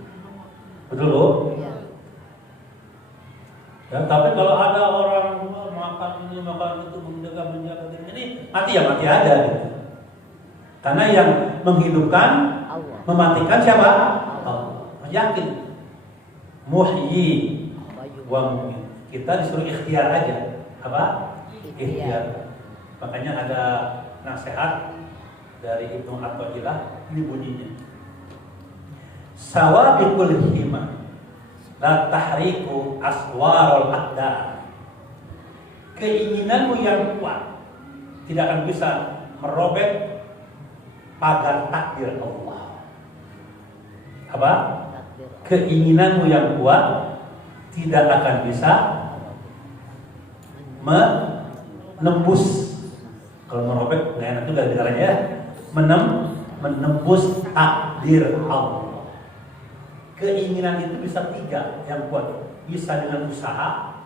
Betul loh? Ya, tapi kalau ada orang makan ini makan itu menjaga ini mati ya mati aja gitu. Karena yang menghidupkan, mematikan siapa? Allah. Yakin. Muhyi wa mumit. Kita disuruh ikhtiar aja. Apa? Ikhtiar. Makanya ada nasihat dari Ibnu Athaillah, ini bunyinya. Sawabiqul himma la tahriku aswarul aqdar. Keinginanmu yang kuat tidak akan bisa merobek pagar takdir Allah. Apa? Keinginanmu yang kuat tidak akan bisa menembus. Kalau merobek, nah enak juga caranya, menembus takdir Allah. Keinginan itu bisa tiga yang kuat. Bisa dengan usaha,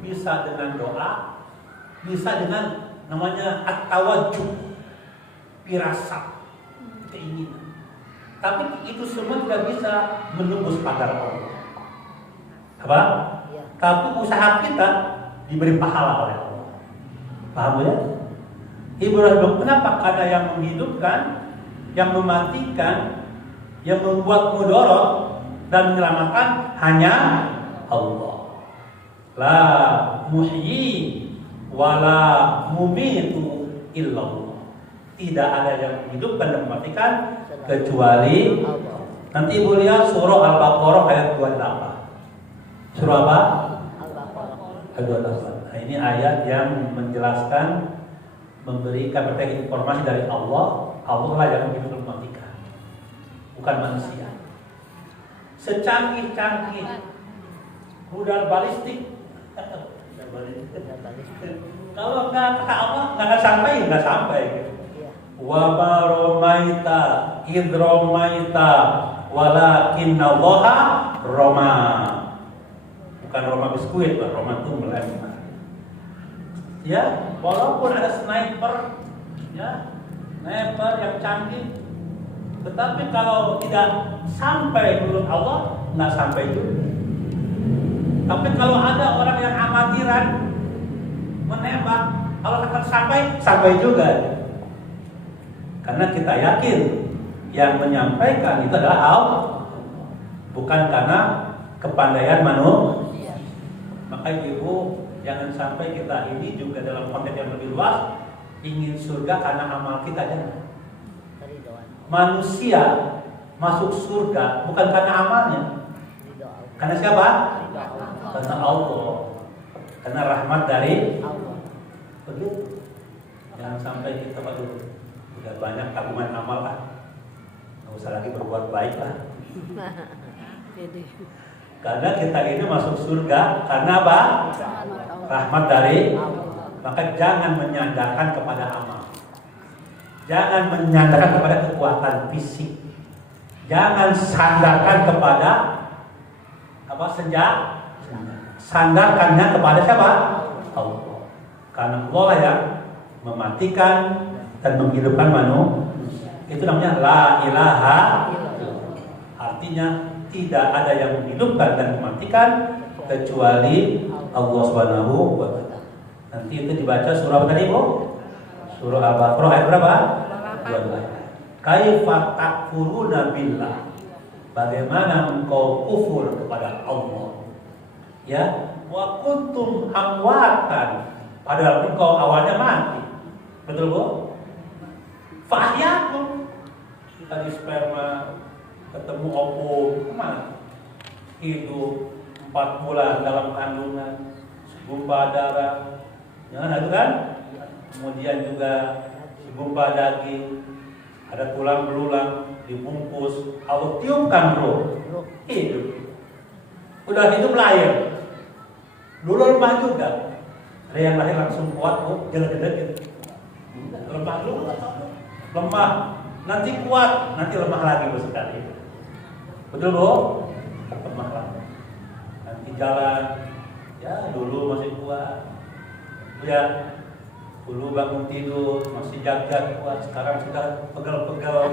bisa dengan doa, bisa dengan namanya at-tawajjuh, firasat, keinginan. Tapi itu semua tidak bisa menembus pagar Allah. Apa? Ya. Tapi usaha kita diberi pahala oleh Allah. Paham ya? Ibrahim kenapa? Karena yang menghidupkan, yang mematikan, yang membuat mudarat dan menyelamatkan hanya Allah. La muhyi wala mumitu illallah. Tidak ada yang menghidupkan dan mematikan kecuali Allah. Nanti Ibu lihat surah Al-Baqarah ayat 28. Surah apa? Al-Baqarah ayat 28. Nah, ini ayat yang menjelaskan, memberikan informasi dari Allah. Allah lah yang menghidupkan dan mematikan, bukan manusia. Secanggih-canggih rudal balistik, kalau nggak kata Allah nggak sampai. Wa ma romaita id romaita walakinallaha roma. Bukan Roma biskuit, Roma itu melempar. Ya, walaupun ada sniper, ya, sniper yang canggih, tetapi kalau tidak sampai menurut Allah, nggak sampai juga. Tapi kalau ada orang yang amatiran menembak, Allah akan sampai juga. Karena kita yakin yang menyampaikan itu adalah Allah, bukan karena kepandaian manusia. Maka ibu, jangan sampai kita ini juga dalam konteks yang lebih luas ingin surga karena amal kita jangan. Manusia masuk surga bukan karena amalnya. Karena siapa? Karena Allah. Karena rahmat dari Allah. Begitu. Jangan sampai kita udah banyak tabungan amal lah, nggak usah lagi berbuat baik lah. Karena kita ini masuk surga karena apa? Rahmat dari Allah. Maka jangan menyandarkan kepada amal. Jangan menyandarkan kepada kekuatan fisik. Jangan sandarkan kepada apa senjata. Sandarkannya kepada siapa? Allah. Karena Allah yang mematikan dan menghidupkan manusia. Itu namanya la ilaha illallah. Artinya tidak ada yang menghidupkan dan mematikan kecuali Allah Subhanahu wa taala. Nanti itu dibaca surah apa tadi, Bu? Surah Al-Baqarah ayat berapa? 22. Kaifa takfuruna billah? Bagaimana engkau kufur kepada Allah? Ya, wa kuntum amwatan, padahal engkau awalnya mati. Betul, Bu? Fahyakum. Tadi sperma ketemu opung, kemana? Hidup 4 bulan dalam kandungan, segumpal darah. Jangan itu kan? Kemudian juga segumpal daging, ada tulang belulang, dibungkus, Allah tiupkan roh, hidup. Udah hidup lahir. Dulu lemah juga. Ada yang lahir langsung kuat, jelek-jelek gitu. Lemah dulu, lemah. Nanti kuat, nanti lemah lagi sekali. Betul, Bu? Lemah lagi. Nanti jalan, ya dulu masih kuat. Ya, dulu bangun tidur masih jaga kuat, sekarang sudah pegal-pegal.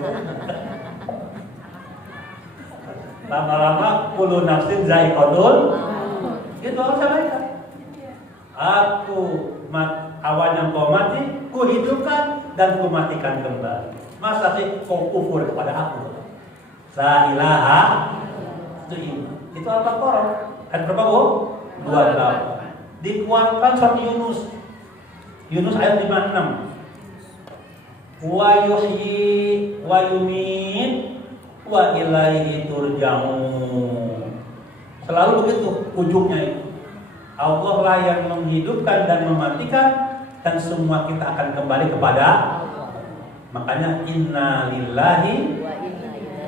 Lama-lama kullu nafsin za'iqatul. Itu Allah sampaikan. Aku awalnya kau mati, ku hidupkan dan ku matikan kembali. Masa sih kau kufur kepada aku? La ilaha illallah. Itu Al-Baqarah. Ayat berapa, Bu? 28. Dikuatkan surat Yunus ayat 56. Wa yuhyi wa yumiit wa ilaihi turja'un. Selalu begitu ujungnya itu. Allah lah yang menghidupkan dan mematikan, dan semua kita akan kembali kepada Allah. Makanya inna lillahi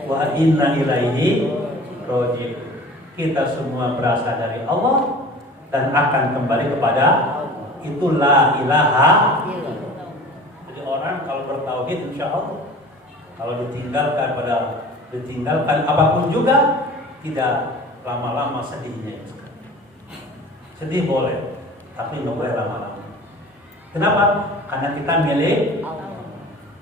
wa inna ilaihi raji'un. Kita semua berasal dari Allah dan akan kembali kepada Allah. Itu la ilaha illallah. Jadi orang kalau bertauhid insya Allah, kalau ditinggalkan apapun juga tidak lama-lama sedihnya. Sedih boleh, tapi nggak boleh lama-lama. Kenapa? Karena kita milik Allah.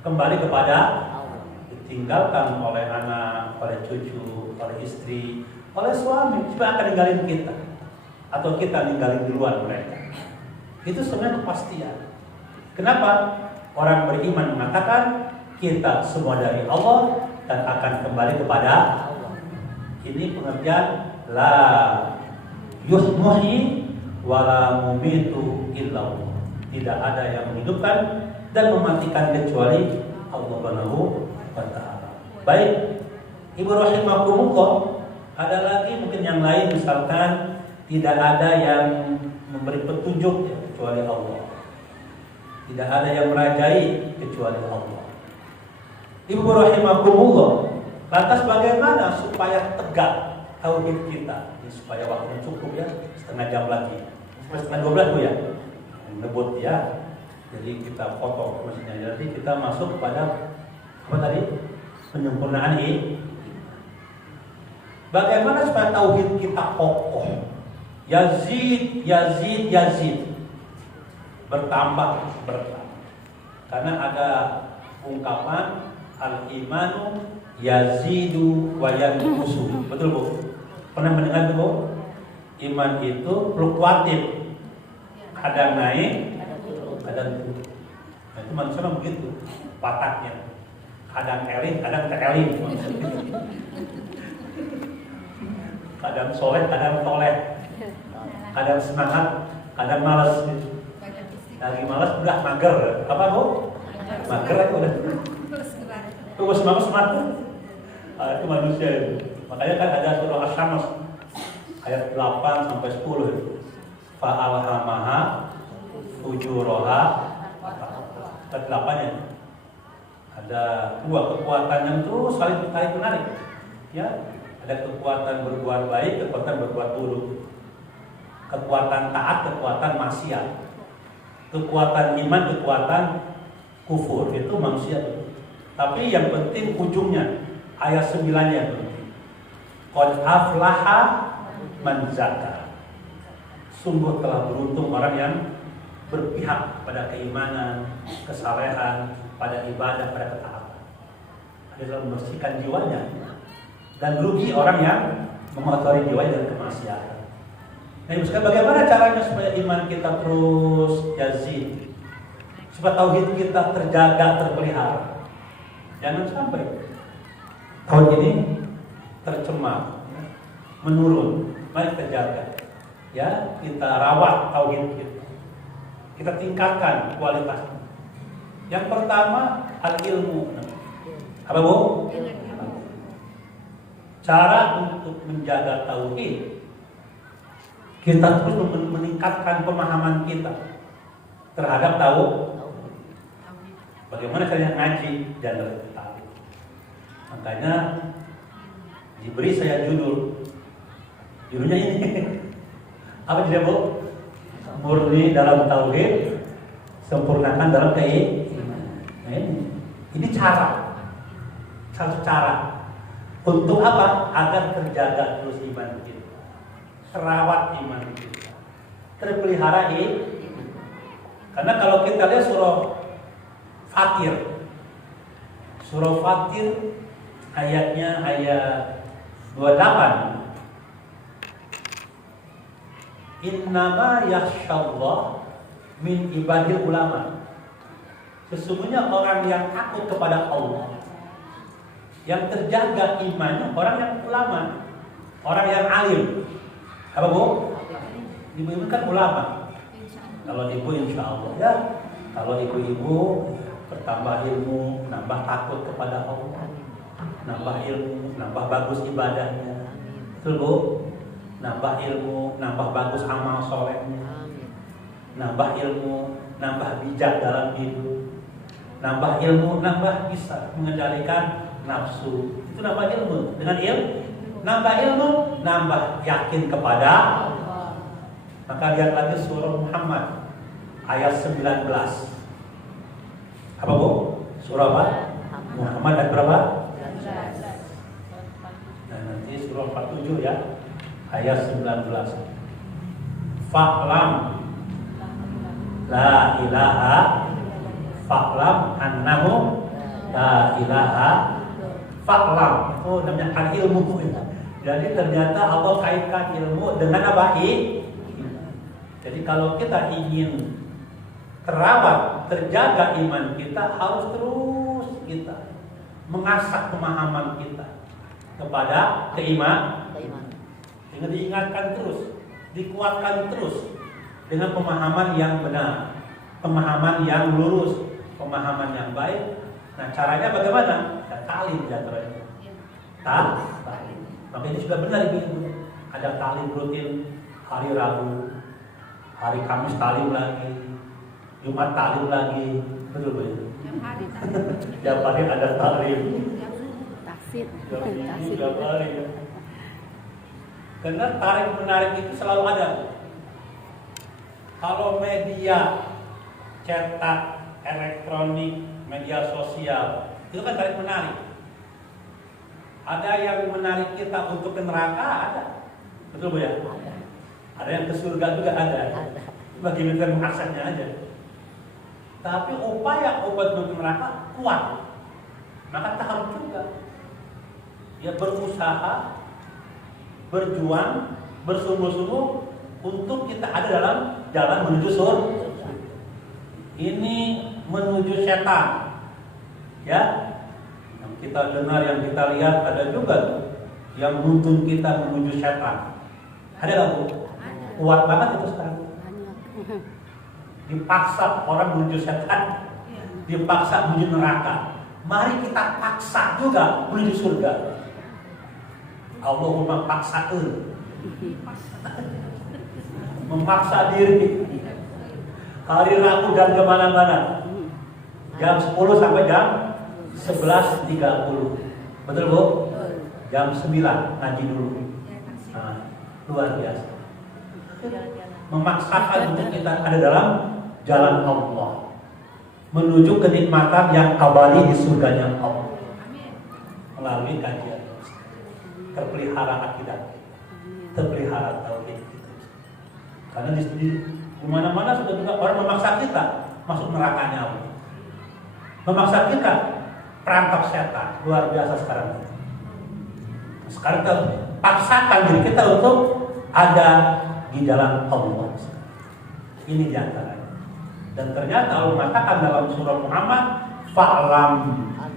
Kembali kepada Allah. Ditinggalkan oleh anak, oleh cucu, oleh istri, oleh suami, supaya akan ninggalin kita, atau kita ninggalin duluan mereka. Itu sebenarnya kepastian. Kenapa? Orang beriman mengatakan kita semua dari Allah dan akan kembali kepada Allah. Ini pengertian la yuhyi wa la mumitu illallah. Tidak ada yang menghidupkan dan mematikan kecuali Allah Subhanahu wa taala. Baik, Ibu rahimakumullah, ada lagi mungkin yang lain, misalkan tidak ada yang memberi petunjuk kecuali Allah. Tidak ada yang merajai kecuali Allah. Ibu rahimakumullah, lantas bagaimana supaya tegak tauhid kita? Ini supaya waktunya cukup ya, setengah jam lagi. Setengah 12 Bu ya. Ngebut ya. Jadi kita potong maksudnya. Jadi kita masuk kepada apa tadi? Penyempurnaan ini. Bagaimana supaya tauhid kita kokoh? Yazid bertambah. Karena ada ungkapan al-imanu yazidu wa yanqusu. Betul, Bu? Pernah mendengar itu, Bu? Iman itu fluktuatif. Kadang naik, kadang badan itu. Nah, itu manusia memang begitu, wataknya. Kadang eling, kadang tak eling. Kadang soleh, kadang toleh. Kadang semangat, kadang malas. Lagi malas udah mager. Apa Bu? Mager itu udah. Tuh semangat. Itu manusia itu. Makanya kan ada surah Asy-Syams ayat 8 sampai 10 itu. Fa'alhamaha fujuraha. Ayat 8-nya. Ada dua kekuatan yang terus saling tarik menarik. Ya, ada kekuatan berbuat baik, kekuatan berbuat buruk. Kekuatan taat, kekuatan maksiat. Kekuatan iman, kekuatan kufur. Itu manusia. Tapi yang penting ujungnya, ayat 9-nya penting. Qad aflaha man zakka. Sungguh telah beruntung orang yang berpihak pada keimanan, kesalehan, pada ibadah, pada ketaatan. Dia telah membersihkan jiwanya. Dan rugi orang yang mengotori jiwanya dengan kemaksiatan. Nah, sekarang bagaimana caranya supaya iman kita terus yazid, supaya tauhid kita terjaga, terpelihara. Jangan sampai tahun ini tercemar, menurun. Mari kita jaga, ya, kita rawat tauhid kita, kita tingkatkan kualitasnya. Yang pertama al-ilmu. Apa Bu? Cara untuk menjaga tauhid, kita terus meningkatkan pemahaman kita terhadap bagaimana caranya ngaji dan tauhid. Makanya diberi saya judulnya ini. Apa judulnya Bu? Murni dalam tauhid, sempurnakan dalam keimanan. Nah, ini satu cara untuk apa? Agar terjaga terus iman kita, terawat iman kita, terpelihara ini. Karena kalau kita lihat surah Fatir ayatnya ayat 28. Innama yakhsyallah min ibadil ulama. Sesungguhnya orang yang takut kepada Allah, yang terjaga imannya, orang yang ulama, orang yang alim. Apa Bu? Ibu-ibu kan ulama. Kalau ibu insya Allah ya. Kalau ibu-ibu bertambah ilmu, nambah takut kepada Allah, nambah ilmu, nambah bagus ibadahnya. Betul Bu? Nambah ilmu, nambah bagus amal solehnya. Nambah ilmu, nambah bijak dalam hidup. Nambah ilmu, nambah bisa mengendalikan nafsu. Itu nambah ilmu. Dengan nambah ilmu, nambah yakin kepada Allah. Maka lihat lagi surah Muhammad ayat 19. Apa Bu? Surah apa? Muhammad ayat berapa? Nah, nanti surah 47 ya. Ayat 19. Fa'lam la ilaha fa'lam annahu la ilaha fa'lam. Itu namanya kan ilmu. Jadi ternyata Allah kaitkan ilmu dengan apa? Jadi kalau kita ingin terawat, terjaga iman kita, harus terus kita mengasah pemahaman kita kepada keimanan. Dengan diingatkan terus, dikuatkan terus dengan pemahaman yang benar, pemahaman yang lurus, pemahaman yang baik. Nah, caranya bagaimana? Ya, talim jatuhnya. Talim. Maka ini sudah benar Ibu. Ada talim rutin hari Rabu, hari Kamis talim lagi, Jumat talim lagi. Betul Bu? Tiap hari ada talim. Tiap hari. Karena tarik menarik itu selalu ada. Kalau media cetak, elektronik, media sosial, itu kan tarik menarik. Ada yang menarik kita untuk ke neraka, ada. Betul Bu ya? Ada yang ke surga juga ada. Bagi kita mengaksesnya aja. Tapi upaya obat menuju neraka kuat. Maka kita harus juga ya berusaha, berjuang, bersungguh-sungguh untuk kita ada dalam jalan menuju surga. ini menuju setan. Ya, yang kita dengar, yang kita lihat, ada juga tuh yang menuntun kita menuju setan. Ada nggak Bu? Kuat banget itu sekarang. Dipaksa orang menuju setan, dipaksa menuju neraka. Mari kita paksa juga menuju surga. Allahumma paksakeun. Memaksa diri. Hari Rabu dan kemana-mana. Jam 10 sampai jam 11.30. Betul Bu? Jam 9 ngaji dulu. Nah, luar biasa. Memaksakan untuk kita ada dalam jalan Allah, menuju kenikmatan yang abadi di surganya Allah melalui kajian, terpelihara akidah, terpelihara tauhid. Karena di mana-mana sudah juga orang memaksa kita masuk nerakanya Allah, memaksa kita perangkap setan. Luar biasa sekarang. Sekarang kita paksakan diri kita untuk ada di jalan Allah. Ini diantaranya. Dan ternyata Allah mengatakan dalam surah Muhammad, fa'lam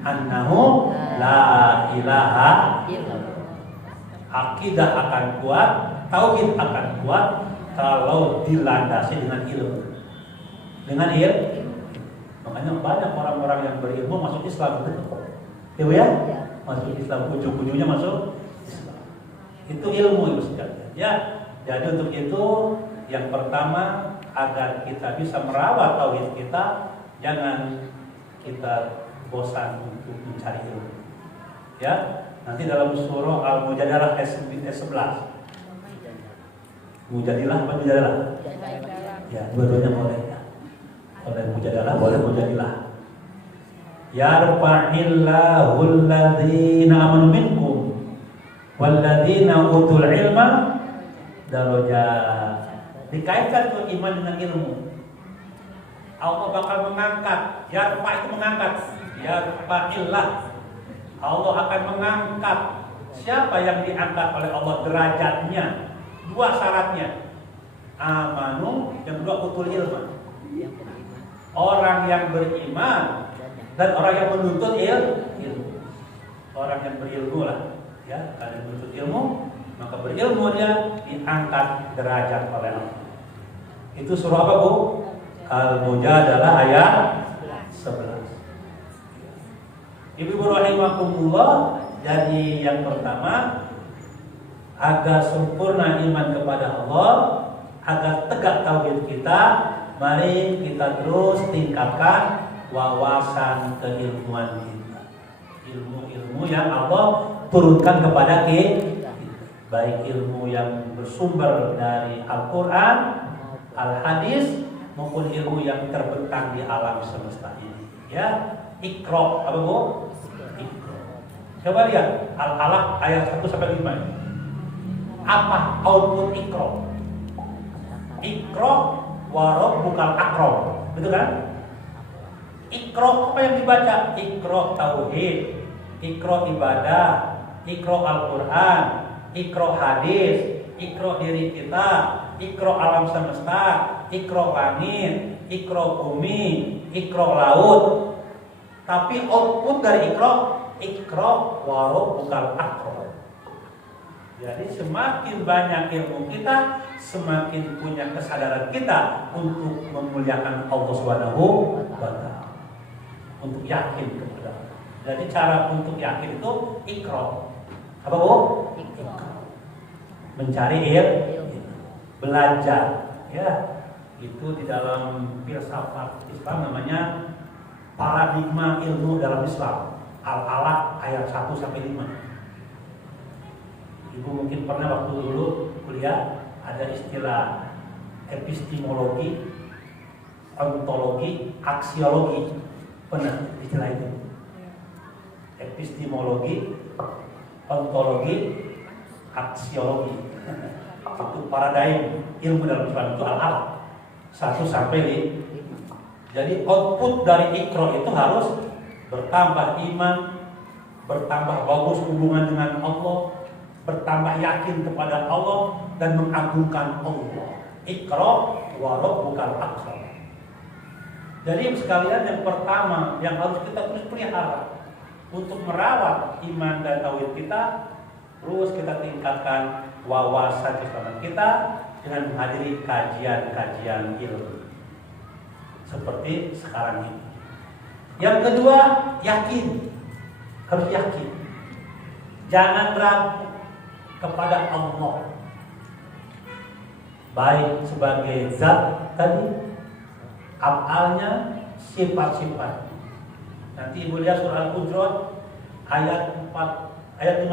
annahu la ilaha illallah. Akidah akan kuat, tauhid akan kuat kalau dilandasi dengan ilmu. Dengan ilmu. Makanya banyak orang-orang yang berilmu masuk Islam, betul ya? Masuk Islam, ujung-ujungnya masuk Islam. Itu ilmu itu sekalian. Ya, jadi untuk itu yang pertama, agar kita bisa merawat tauhid kita, jangan kita bosan untuk mencari ilmu. Ya, nanti dalam surah Al-Mujadalah ayat 11. Mujadilah apa Mujadalah? Ya, dua-duanya boleh. Boleh Mujadalah, boleh Mujadilah. Yarfa'illahu alladhina amanu minkum walladzina utul ilma darajat. Dikaitkan tuh iman dengan ilmu. Allah bakal mengangkat. Yarfa itu mengangkat. Yarfa'illah. Allah akan mengangkat. Siapa yang diangkat oleh Allah derajatnya? Dua syaratnya. Amanu, yang kedua utul ilma. Orang yang beriman dan orang yang menuntut ilmu. Orang yang berilmu lah, ya, kalau menuntut ilmu, maka berilmu dia diangkat derajat oleh Allah. Itu surah apa Bu? Al-Mujadalah ayat 11. Ibu rahimakumullah, jadi yang pertama, agar sempurna iman kepada Allah, agar tegak tauhid kita, mari kita terus tingkatkan wawasan keilmuan kita. Ilmu-ilmu yang Allah turunkan kepada kita, baik ilmu yang bersumber dari Al-Quran, Al-Hadis, maupun ilmu yang terbentang di alam semesta ini. Ya, Iqra, apa Bu? Iqra. Coba lihat Al-Alaq ayat 1-5. Apa output Iqra? Iqra wa bukan akram, betul kan? Iqra apa yang dibaca? Iqra tauhid, Iqra ibadah, Iqra Al-Quran, Iqra hadis, Iqra diri kita, Iqra alam semesta, Iqra langit, Iqra bumi, Iqra laut. Tapi output dari Iqra wa bukan akram. Jadi semakin banyak ilmu kita, semakin punya kesadaran kita untuk memuliakan Allah Subhanahu wa Ta'ala, untuk yakin kepada Allah. Jadi cara untuk yakin itu Iqra. Apa Bu? Iqra. Mencari ilmu, belajar. Ya, itu di dalam filsafat Islam namanya paradigma ilmu dalam Islam. Al-Alaq ayat 1-5. Ibu mungkin pernah waktu dulu kuliah ada istilah epistemologi, ontologi, aksiologi. Pernah istilah itu? Epistemologi, ontologi, aksiologi. Itu paradigma ilmu dalam Islam itu Al-Alaq 1-5. Jadi output dari Iqra itu harus bertambah iman, bertambah bagus hubungan dengan Allah, bertambah yakin kepada Allah dan mengagungkan Allah. Iqra wa rabbukal akram. Jadi sekalian yang pertama yang harus kita terus pelihara untuk merawat iman dan tauhid kita, terus kita tingkatkan wawasan keislaman kita dengan menghadiri kajian-kajian ilmu seperti sekarang ini. Yang kedua, yakin. Harus yakin. Jangan ragu kepada Allah. Baik sebagai zat tadi, af'alnya, sifat-sifat. Nanti Ibu lihat surah Al-Hujurat ayat 15.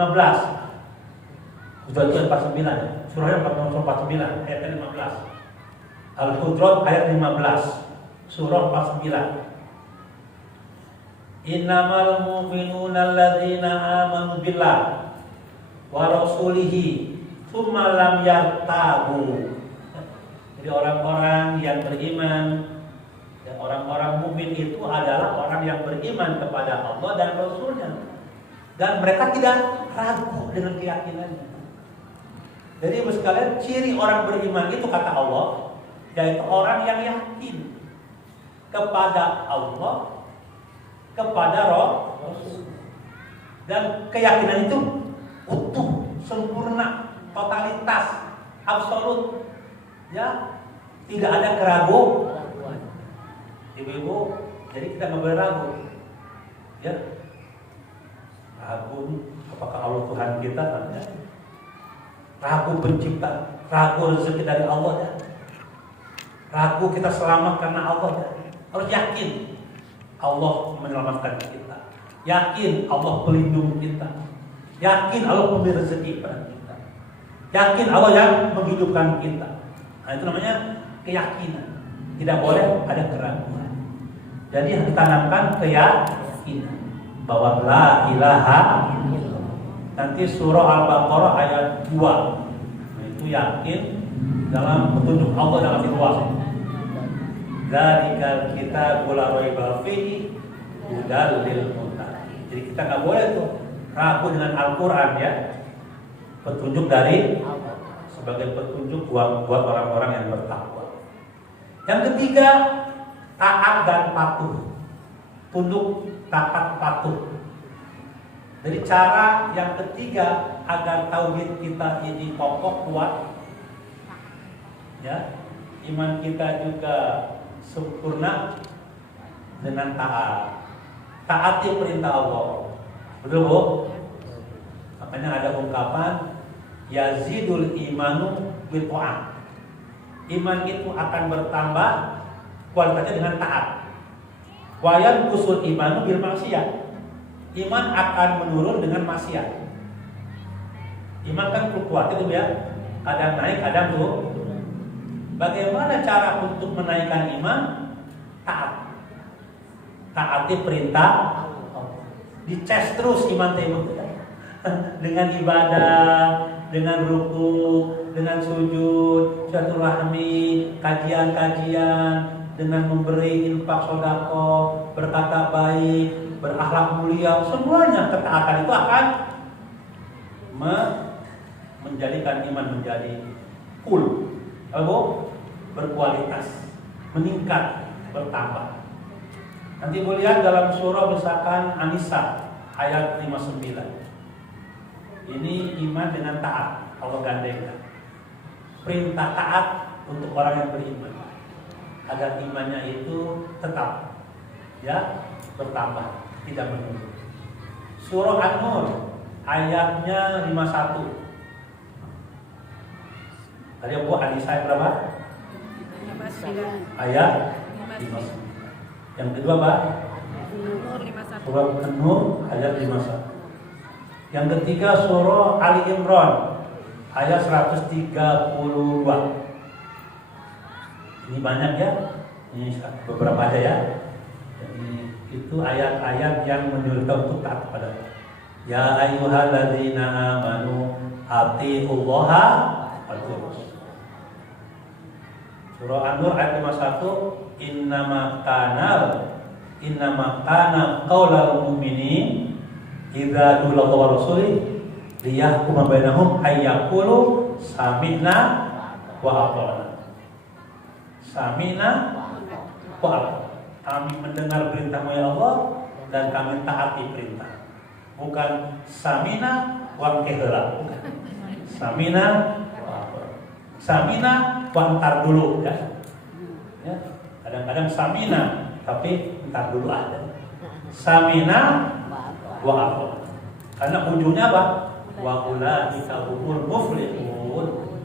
Hujurat 49. Surah 49 ayat 15. Al-Hujurat ayat 15. Surah 49. Innamal mu'minuna alladzina amanu billah wa rasulihi tsumma lam yartabu. Jadi orang-orang yang beriman, dan orang-orang mukmin itu adalah orang yang beriman kepada Allah dan Rasulnya, dan mereka tidak ragu dengan keyakinannya. Jadi ibu sekalian, ciri orang beriman itu kata Allah, yaitu orang yang yakin kepada Allah, kepada Rasul, dan keyakinan itu utuh, sempurna, totalitas, absolut, ya, tidak ada keraguan. Ibu-ibu, jadi kita nggak boleh ragu, ya. Ragu nih, apakah Allah Tuhan kita? Ya. Ragu pencipta, ragu rezeki dari Allah, ya. Ragu kita selamat karena Allah, ya. Harus yakin Allah menyelamatkan kita, yakin Allah pelindung kita, yakin Allah memberi rezeki pada kita, yakin Allah yang menghidupkan kita. Nah, itu namanya keyakinan. Tidak boleh ada keraguan. Jadi yang ditanamkan keyakinan bahwa la ilaha illallah. Nanti surah Al-Baqarah ayat 2. Nah, itu yakin dalam petunjuk Allah dalam luas. Dzalikal kitabul la raiba fihi hudal lil muttaqin. Jadi kita nggak boleh tuh ragu dengan Al-Qur'an, ya. Petunjuk dari Allah sebagai petunjuk buat orang-orang yang bertakwa. Yang ketiga, taat dan patuh. Tunduk, taat, patuh. Jadi cara yang ketiga agar tauhid kita ini kokoh, kuat, ya, iman kita juga sempurna dengan taat. Taati perintah Allah. Betul, Bu? Makanya ada ungkapan yazidul imanu bil ta'at. Iman itu akan bertambah kualitasnya dengan taat. Wa yanqusul imanu bil maksiyah. Iman akan menurun dengan maksiat. Iman kan fluktuatif, ya. Kadang naik, kadang turun. Bagaimana cara untuk menaikkan iman? Taat. Taati perintah, dicas terus iman temu dengan ibadah, dengan ruku, dengan sujud, silaturahmi, kajian-kajian, dengan memberi infak sedekah, berkata baik, berakhlak mulia, semuanya ketaatan itu akan menjadikan iman menjadi full, berkualitas, meningkat, bertambah. Nanti boleh lihat dalam surah misalkan An-Nisa ayat 59. Ini iman dengan taat, Allah gandengkan. Perintah taat untuk orang yang beriman, agar imannya itu tetap, ya, bertambah, tidak menurun. Surah An-Nur ayatnya 51. Tadi yang buat An-Nisa berapa? Ayat 59. Yang kedua, Pak? Surah An-Nur ayat 51. Yang ketiga surah Ali Imran ayat 132. Ini banyak, ya. Ini beberapa aja, ya. Jadi itu ayat-ayat yang menyuruh untuk taat kepada Allah. Ya ayyuhalladzina amanu atiiullaha wa Surah An-Nur ayat 51, innama kana qaulal mu'minin idza du'a wa rasuli liyahkuma bainahum ayyaqulu sami'na wa ata'na. Sami'na wa ata'na. Kami mendengar perintah-Mu ya Allah dan kami taati perintah. Bukan samina wa kehela. Samina Samina ntar dulu kan. Ya, kadang-kadang samina tapi ntar dulu ada. Samina wa apa? Karena ujungnya apa? Wa ulaika humul muflihun.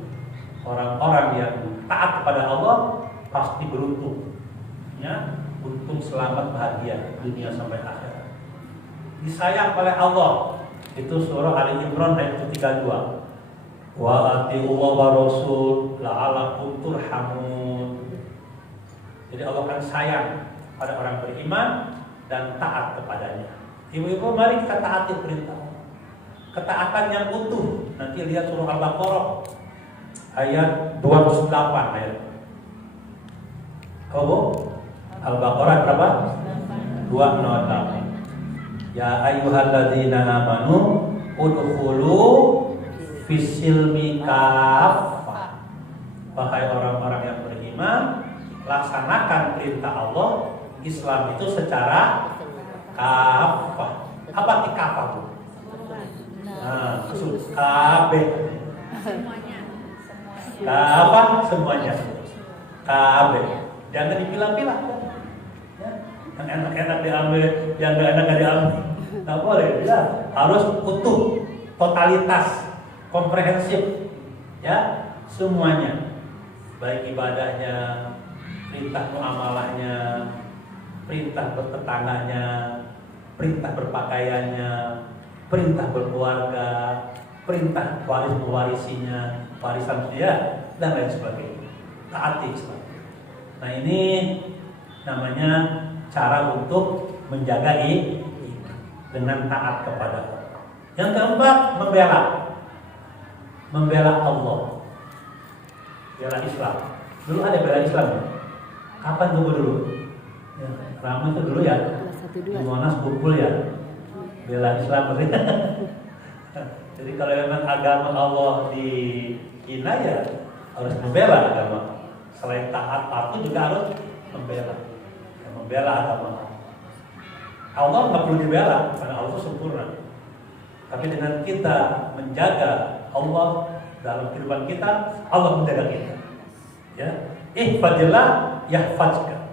Orang-orang yang taat kepada Allah pasti beruntung. Ya, untung selamat bahagia dunia sampai akhirat. Disayang oleh Allah. Itu surah Ali Imran ayat 32. Wa atiullah wa rasul la'alakum turhamun. Jadi Allah akan sayang pada orang beriman dan taat kepadanya. Ibu-ibu, mari kita taati perintah. Ketaatan yang utuh. Nanti lihat surah Al-Baqarah ayat 208 ayat. Al-Baqarah berapa? 208. Ya ayyuhalladzina amanu udkhulu fisilmi kafah. Wahai orang-orang yang beriman, laksanakan perintah Allah. Islam itu secara kafah. Apa arti kafah, Bu? Nah, kabeh. Kafah semuanya. Kabeh. Jangan dipilah-pilah. Ya. Yang enak-enak diambil, yang enggak enak diambil. Enggak boleh, ya. Harus utuh, totalitas, komprehensif. Ya, semuanya. Baik ibadahnya, perintah muamalahnya, perintah bertetangganya, perintah berpakaiannya, perintah berkeluarga, perintah waris mewarisinya, warisan dia, dan lain sebagainya. Taati Islam. Nah, ini namanya cara untuk menjaga ini dengan taat kepada Allah. Yang keempat, membela Allah, bela Islam. Dulu ada bela Islam ya? Kapan dulu? Ya, ramai itu dulu ya. Di Monas kumpul ya, bela Islam. Jadi kalau memang agama Allah dihina ya harus membela agama. Selain taat patuh juga harus membela agama Allah. Allah nggak perlu dibela karena Allah sempurna. Tapi dengan kita menjaga Allah dalam kehidupan kita, Allah menjaga kita. Ya, ihfadillah yahfazka.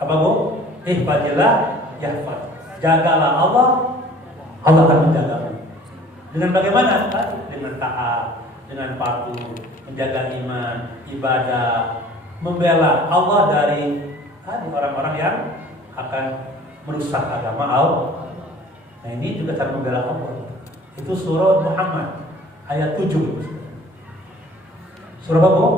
Apa Bu? Ihfadillah yahfaz. Jagalah Allah, Allah akan menjagamu. Dengan bagaimana? Dengan taat, dengan patuh, menjaga iman, ibadah, membela Allah dari orang-orang yang akan merusak agama Allah. Nah, ini juga cara membela Allah. Itu surah Muhammad ayat 7. Surah apa, Bu?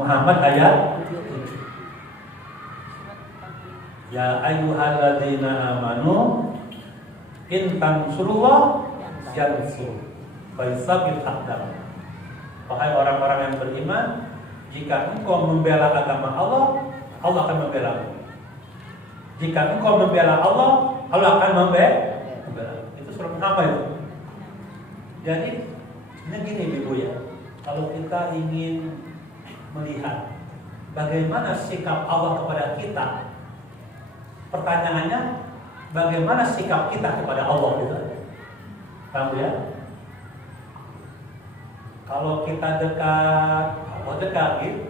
Muhammad ayat 7. Ya ayyuhalladzina amanu in tansurullah yansur faisabil aqdam. Wahai orang-orang yang beriman, jika engkau membela agama Allah, Allah akan membela-mu. Jika engkau membela Allah, Allah akan membela. Itu surah apa itu? Jadi ini gini Ibu ya, kalau kita ingin melihat bagaimana sikap Allah kepada kita, pertanyaannya bagaimana sikap kita kepada Allah gitu. Paham ya? Kalau kita dekat, Allah dekat gitu.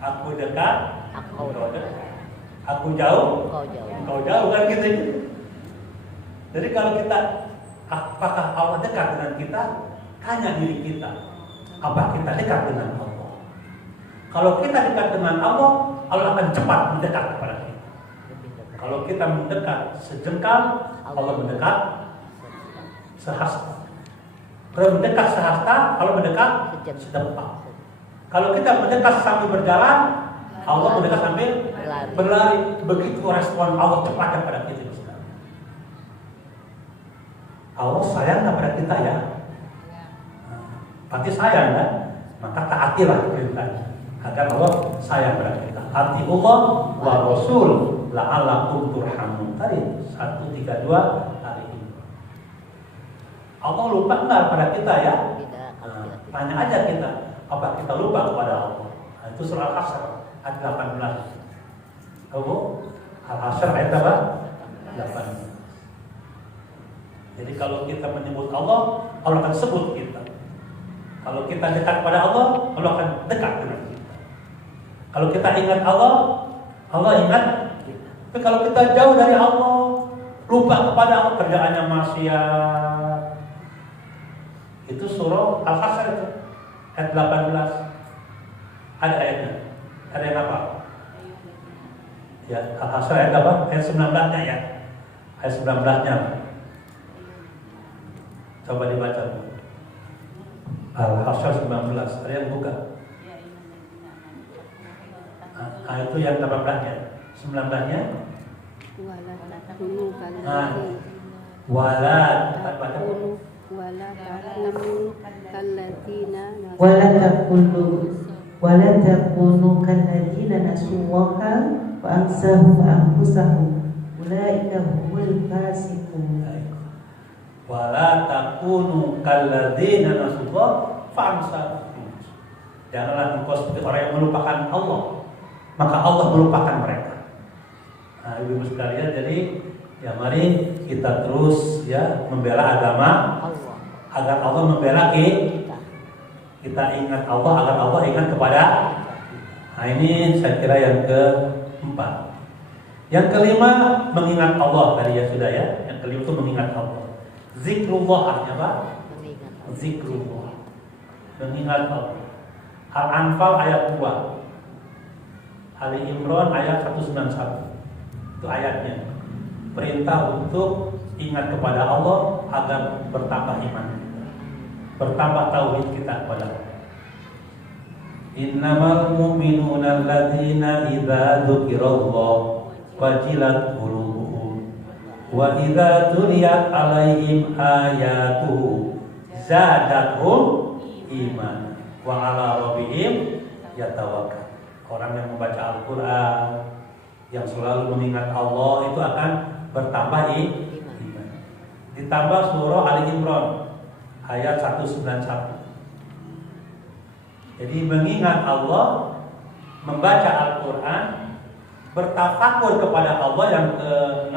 Aku dekat, engkau dekat. Aku jauh, engkau jauh kan gitu. Jadi kalau kita, apakah Allah dekat dengan kita? Tanya diri kita, apa kita dekat dengan Allah? Kalau kita dekat dengan Allah, Allah akan cepat mendekat kepada kita. Kalau kita mendekat sejengkal, Allah mendekat sehasta. Kalau mendekat sehasta, Allah mendekat sedempak. Kalau kita mendekat sambil berjalan, Allah mendekat sambil berlari. Begitu respon Allah cepat kepada kita. Allah sayang kepada kita ya. Pasti sayang kan? Maka taatilah perintahnya agar Allah sayang kepada kita. Atiullah wa rasul la'allakum turhamun. Tadi 132 hari ini. Allah lupa enggak pada kita ya? Tanya aja kita, apa kita lupa kepada Allah? Nah, itu surah Al-Asr ayat 18. Tahu? Al-Hasyr ayat apa? 8. Jadi kalau kita menyebut Allah, Allah akan sebut kita. Kalau kita dekat pada Allah, Allah akan dekat dengan kita. Kalau kita ingat Allah, Allah ingat kita. Tapi kalau kita jauh dari Allah, lupa kepada Allah, kerjaannya maksiat. Itu surah Al-Hasyr itu ayat 18. Ada ayatnya. Ada yang apa? Ya, Al-Hasyr ayat apa? Ayat 19-nya ya. Ayat 19-nya. Coba dibaca. Al-Hasyr 19. Ada yang buka? Itu yang 18-nya. 19-nya. Wala takunu kalladzina nasullaha wa ansahum anfusahum ulaika humul fasiqun. Wala takunu kalladzina nasullaha fa ansahum. Janganlah engkau seperti orang yang melupakan Allah, maka Allah melupakan mereka. Nah, ibu-ibu sekalian, jadi ya mari kita terus ya membela agama Allah, agar Allah membela kita. Kita ingat Allah agar Allah ingat kepada. Nah, ini saya kira yang keempat. Yang kelima, mengingat Allah tadi ya sudah ya. Yang kelima itu mengingat Allah. Zikrullah artinya apa? Zikrullah. Mengingat Allah. Al-Anfal ayat 2. Ali Imran ayat 191. Itu ayatnya. Perintah untuk ingat kepada Allah agar bertambah iman kita, bertambah tauhid kita kepada Allah. Innamal mu'minuna alladzina idza dzukirallah wajilat qulubuhum wa idza tuliyat 'alaihim ayatuhu zadatuhum iman wa 'ala rabbihim yatawakkal. Orang yang membaca Al-Qur'an, yang selalu mengingat Allah, itu akan bertambah iman. Ditambah surah Ali Imran ayat 191. Jadi mengingat Allah, membaca Al-Quran, bertafakur kepada Allah yang ke-6,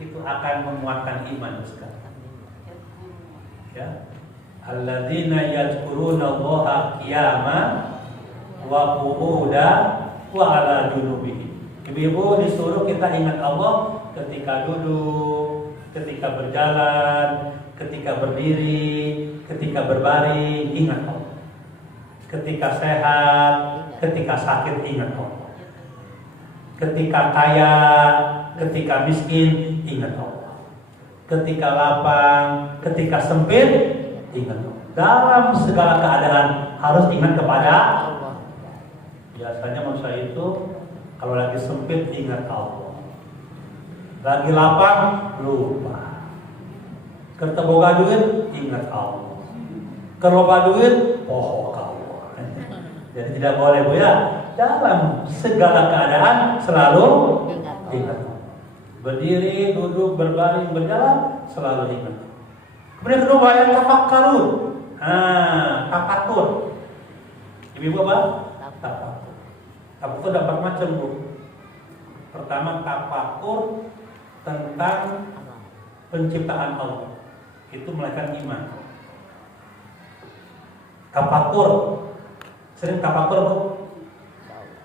itu akan memuatkan iman sekali. Ya. Alladzina yadhkuruna Allaha qiyaman wa qu'udan wa 'ala junubihim. Ibu-ibu disuruh kita ingat Allah ketika duduk, ketika berjalan, ketika berdiri, ketika berbaring, ingat Allah. Ketika sehat, ketika sakit, ingat Allah. Ketika kaya, ketika miskin, ingat Allah. Ketika lapang, ketika sempit, ingat Allah. Dalam segala keadaan harus ingat kepada Allah. Biasanya manusia itu kalau lagi sempit ingat Allah, lagi lapang lupa, ketemu duit ingat Allah, keloba duit pohon Allah. Jadi tidak boleh Bu ya, dalam segala keadaan selalu ingat Allah. Berdiri, duduk, berbaring, berjalan selalu ingat. Kemudian kedua yang tafakkarun. Tafakur. Ibu apa? Tafakur. Tafakur ada bermacam Bu. Pertama tafakur tentang penciptaan Allah, itu melahirkan iman. Tafakur, sering tafakur Bu.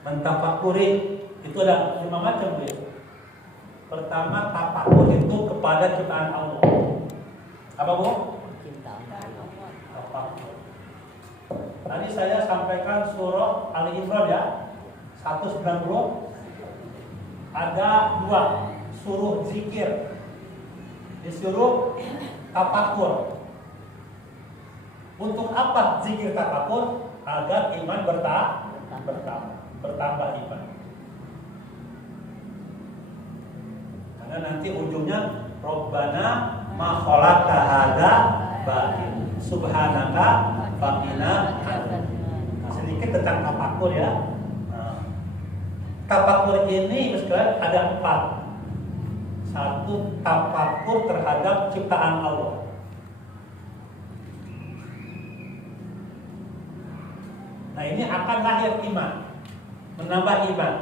Mentafakuri itu ada 5 macam Bu. Pertama tafakur itu kepada ciptaan Allah. Apa Bu? Tafakur. Tadi saya sampaikan surah Ali Imran ya. 190 ada 2 suruh zikir, disuruh tafakur. Untuk apa zikir tafakur? Agar iman bertambah iman. Karena nanti ujungnya Rabbana ma khalaqta hadza batil subhanaka faqina. Sedikit tentang tafakur ya. Tafakur ini sekalian ada 4. 1, tafakur terhadap ciptaan Allah. Nah ini akan lahir iman, menambah iman.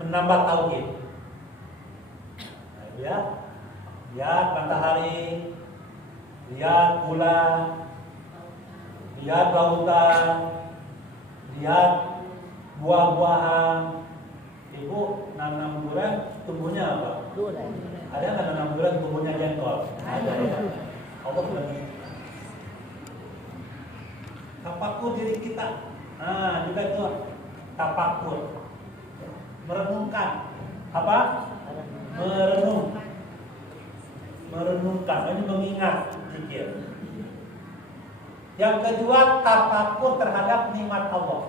menambah tauhid. Nah, ya, lihat matahari, lihat bulan, lihat lautan, lihat buah-buahan. Ibu nanam durian tumbuhnya apa? Durian. Ada nggak nanam durian tumbuhnya jengkol? Ada ya. Allah bilang tapakur diri kita. Nah, juga itu tapakur. Merenungkan. Apa? Merenung. Merenungkan. Ini mengingat zikir. Yang kedua, tapakur terhadap nikmat Allah.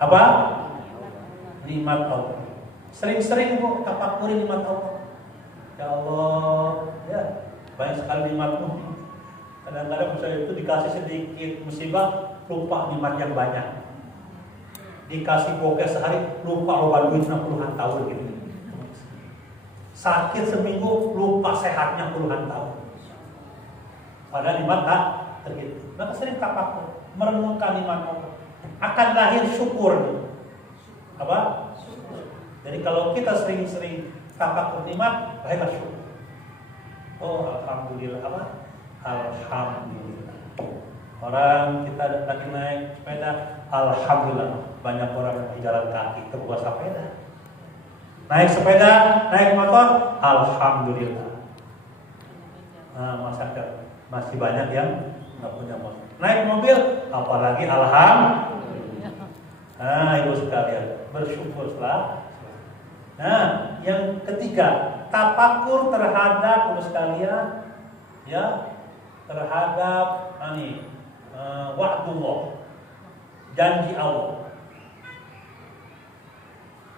Apa? Nikmat Allah. Sering-sering Bu tafakuri nikmat Allah. Ya Allah, ya banyak sekali nikmatmu. Kadang-kadang saya itu dikasih sedikit musibah, lupa nikmat yang banyak. Dikasih bokeh sehari, lupa obat duitnya puluhan tahun gitu. Sakit seminggu, lupa sehatnya puluhan tahun. Padahal nikmat tak terhitung. Maka sering tafakur, merenungkan nikmat Allah. Akan lahir syukur. Apa? Jadi kalau kita sering-sering tafakur nikmat, lahirlah syukur. Oh, alhamdulillah apa? Alhamdulillah. Orang kita lagi naik sepeda, alhamdulillah. Banyak orang yang jalan kaki terbuat sepeda. Naik sepeda, naik motor, alhamdulillah. Nah, masih banyak yang nggak punya motor. Naik mobil, apalagi alhamdulillah. Nah, ibu sekalian, bersyukurlah. Nah, yang ketiga, tafakur terhadap ibu sekalian, ya, terhadap wa'dullah, janji Allah.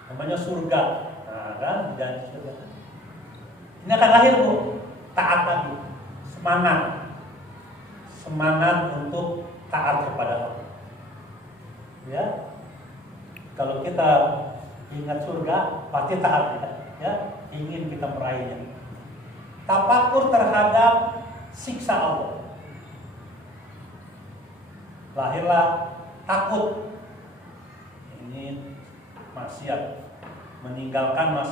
Namanya surga. Nah, kan janji surga. Ini akan lahir Bu, taat lagi. Semangat untuk taat kepada Allah. Ya. Kalau kita ingat surga, pasti taat kita, ya, ingin kita meraihnya. Tafakur terhadap siksa Allah. Lahirlah takut. Ini maksiat, meninggalkan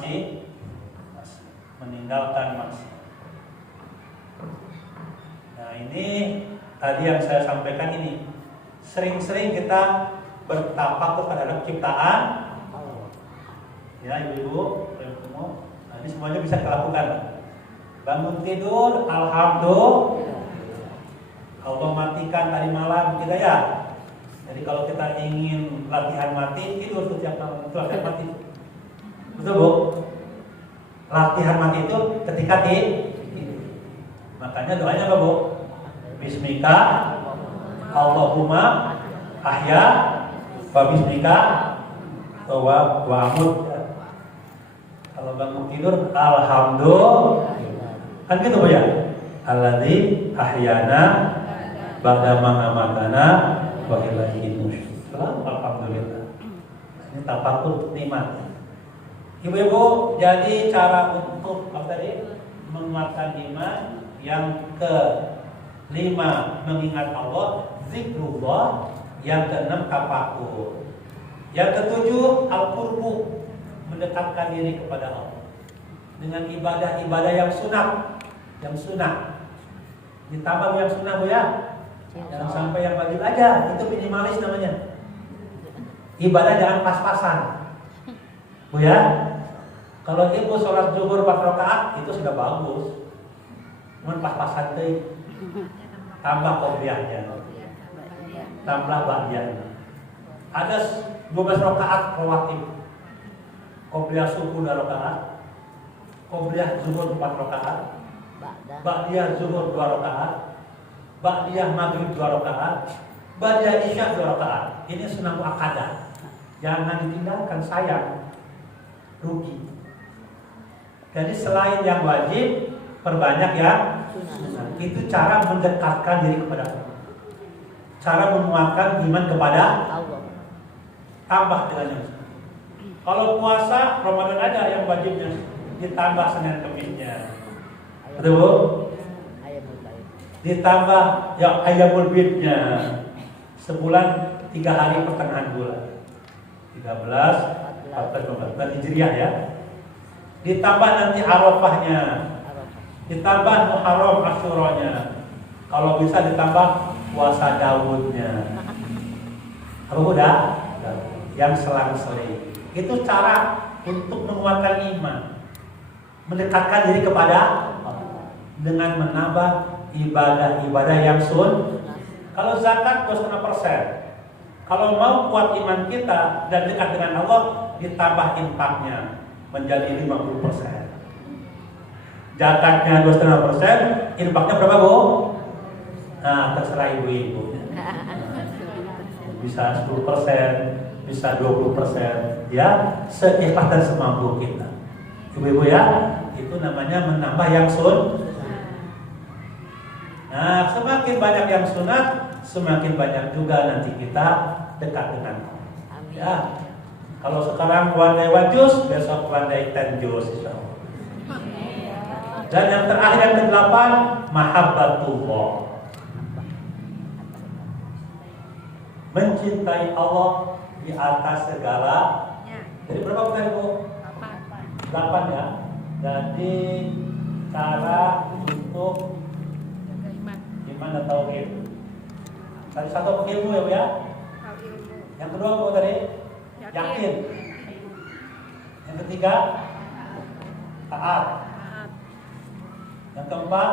meninggalkan maksiat. Nah, ini tadi yang saya sampaikan ini. Sering-sering kita bertafakur terhadap ciptaan Allah. Ya, ibu-ibu, nanti semuanya bisa kita lakukan. Bangun tidur, alhamdulillah. Allah matikan tadi malam kita ya. Jadi kalau kita ingin latihan mati, tidur setiap malam, itu latihan mati. Betul Bu? Latihan mati itu ketika tidur. Makanya doanya apa Bu? Bismika Allahumma ahya wa bismika wa amut. Kalau bangun tidur, alhamdulillah. Kan gitu Bu ya? Alladzi ahyana ba'da ma amatana wa ilaihi nusyur. Alhamdulillah. Ini tafakur nikmat. Ibu-ibu, jadi cara untuk apa tadi? Menguatkan iman. Yang ke-5 mengingat Allah, zikrullah. Yang ke-6 tafakur. Yang ke-7 al-qurbu, mendekatkan diri kepada Allah dengan ibadah-ibadah yang sunnah. Yang sunnah ditambah yang sunnah Bu ya. Jangan sampai yang wajib aja, itu minimalis namanya. Ibadah jangan pas-pasan Bu ya. Kalau ibu sholat zuhur 4 rakaat itu sudah bagus. Cuman pas-pasan tuh tambah qobliyahnya, tambah ba'diyahnya. Ada 12 rakaat rawatib. Qobliyah subuh 2 rakaat, qobliyah zuhur 4 rakaat, ba'diyah zuhur 2 rakaat, ba'diyah maghrib 2 rakaat, ba'diyah isya 2 rakaat. Ini sunnah muakkadah. Jangan ditinggalkan, sayang, rugi. Jadi selain yang wajib, perbanyak yang sunnah. Itu cara mendekatkan diri kepada Allah. Cara menguatkan iman kepada Allah. Tambah dengan yang sunnah. Kalau puasa Ramadan ada yang wajibnya, ditambah Senin Kemisnya. Betul Bu? Ditambah ya Ayyamul Bidnya. Sebulan 3 hari pertengahan bulan. 13, 14, 14 Hijriah ya. Ditambah nanti Arafahnya, ditambah Muharram Asyuranya. Kalau bisa ditambah puasa Daudnya. Kalau udah yang selang-seling. Itu cara untuk menguatkan iman, mendekatkan diri kepada Allah dengan menambah ibadah-ibadah yang Kalau zakat 2,5%. Kalau mau kuat iman kita dan dekat dengan Allah, ditambah infaknya menjadi 50%. Zakatnya 2,5%, infaknya berapa, Bu? Nah, terserah ibu-ibu. Bisa 10%, bisa 20%, ya, seikhlas dan semampu kita. Ibu-ibu ya, itu namanya menambah yang Nah, semakin banyak yang sunat, semakin banyak juga nanti kita dekat dengan Allah. Ya, kalau sekarang one day one juz, besok one day 10 juz, insyaallah. Dan yang terakhir yang ke-8, mahabbatullah. Mencintai Allah di atas segala. Jadi berapa kali, Bu? 8 ya. Jadi cara untuk iman dan tauhid. Tadi satu ilmu ya, Bu ya. Yang kedua apa tadi? Yakin. Yang ketiga taat. Yang keempat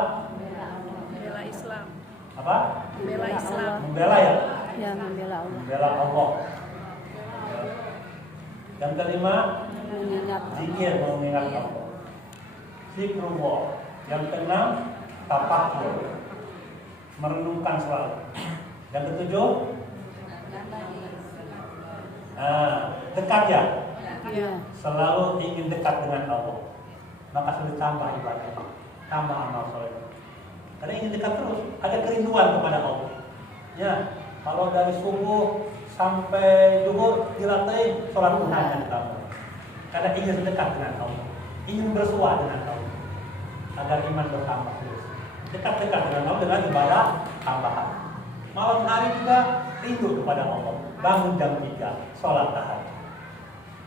Membela Islam. apa? Membela Islam. Membela ya. Ya, membela Allah. Membela Allah. Yang kelima Mengingat zikir, mengingat Allah. Zikrullah. Yang keenam tafakkur, merenungkan selalu. Yang ketujuh dekat ya. Ya. Selalu ingin dekat dengan Allah. Maka sudah tambah ibadah, tambah amal soleh. Karena ingin dekat terus, ada kerinduan kepada Allah. Ya, kalau dari subuh sampai zuhur dilatih sholat duhanya ditambah. Karena ingin dekat dengan Allah, ingin bersua dengan Allah, agar iman bertambah terus. Dekat-dekat dengan Allah dengan ibadah tambahan. Malam hari juga rindu kepada Allah. Bangun jam 3, sholat tahajud.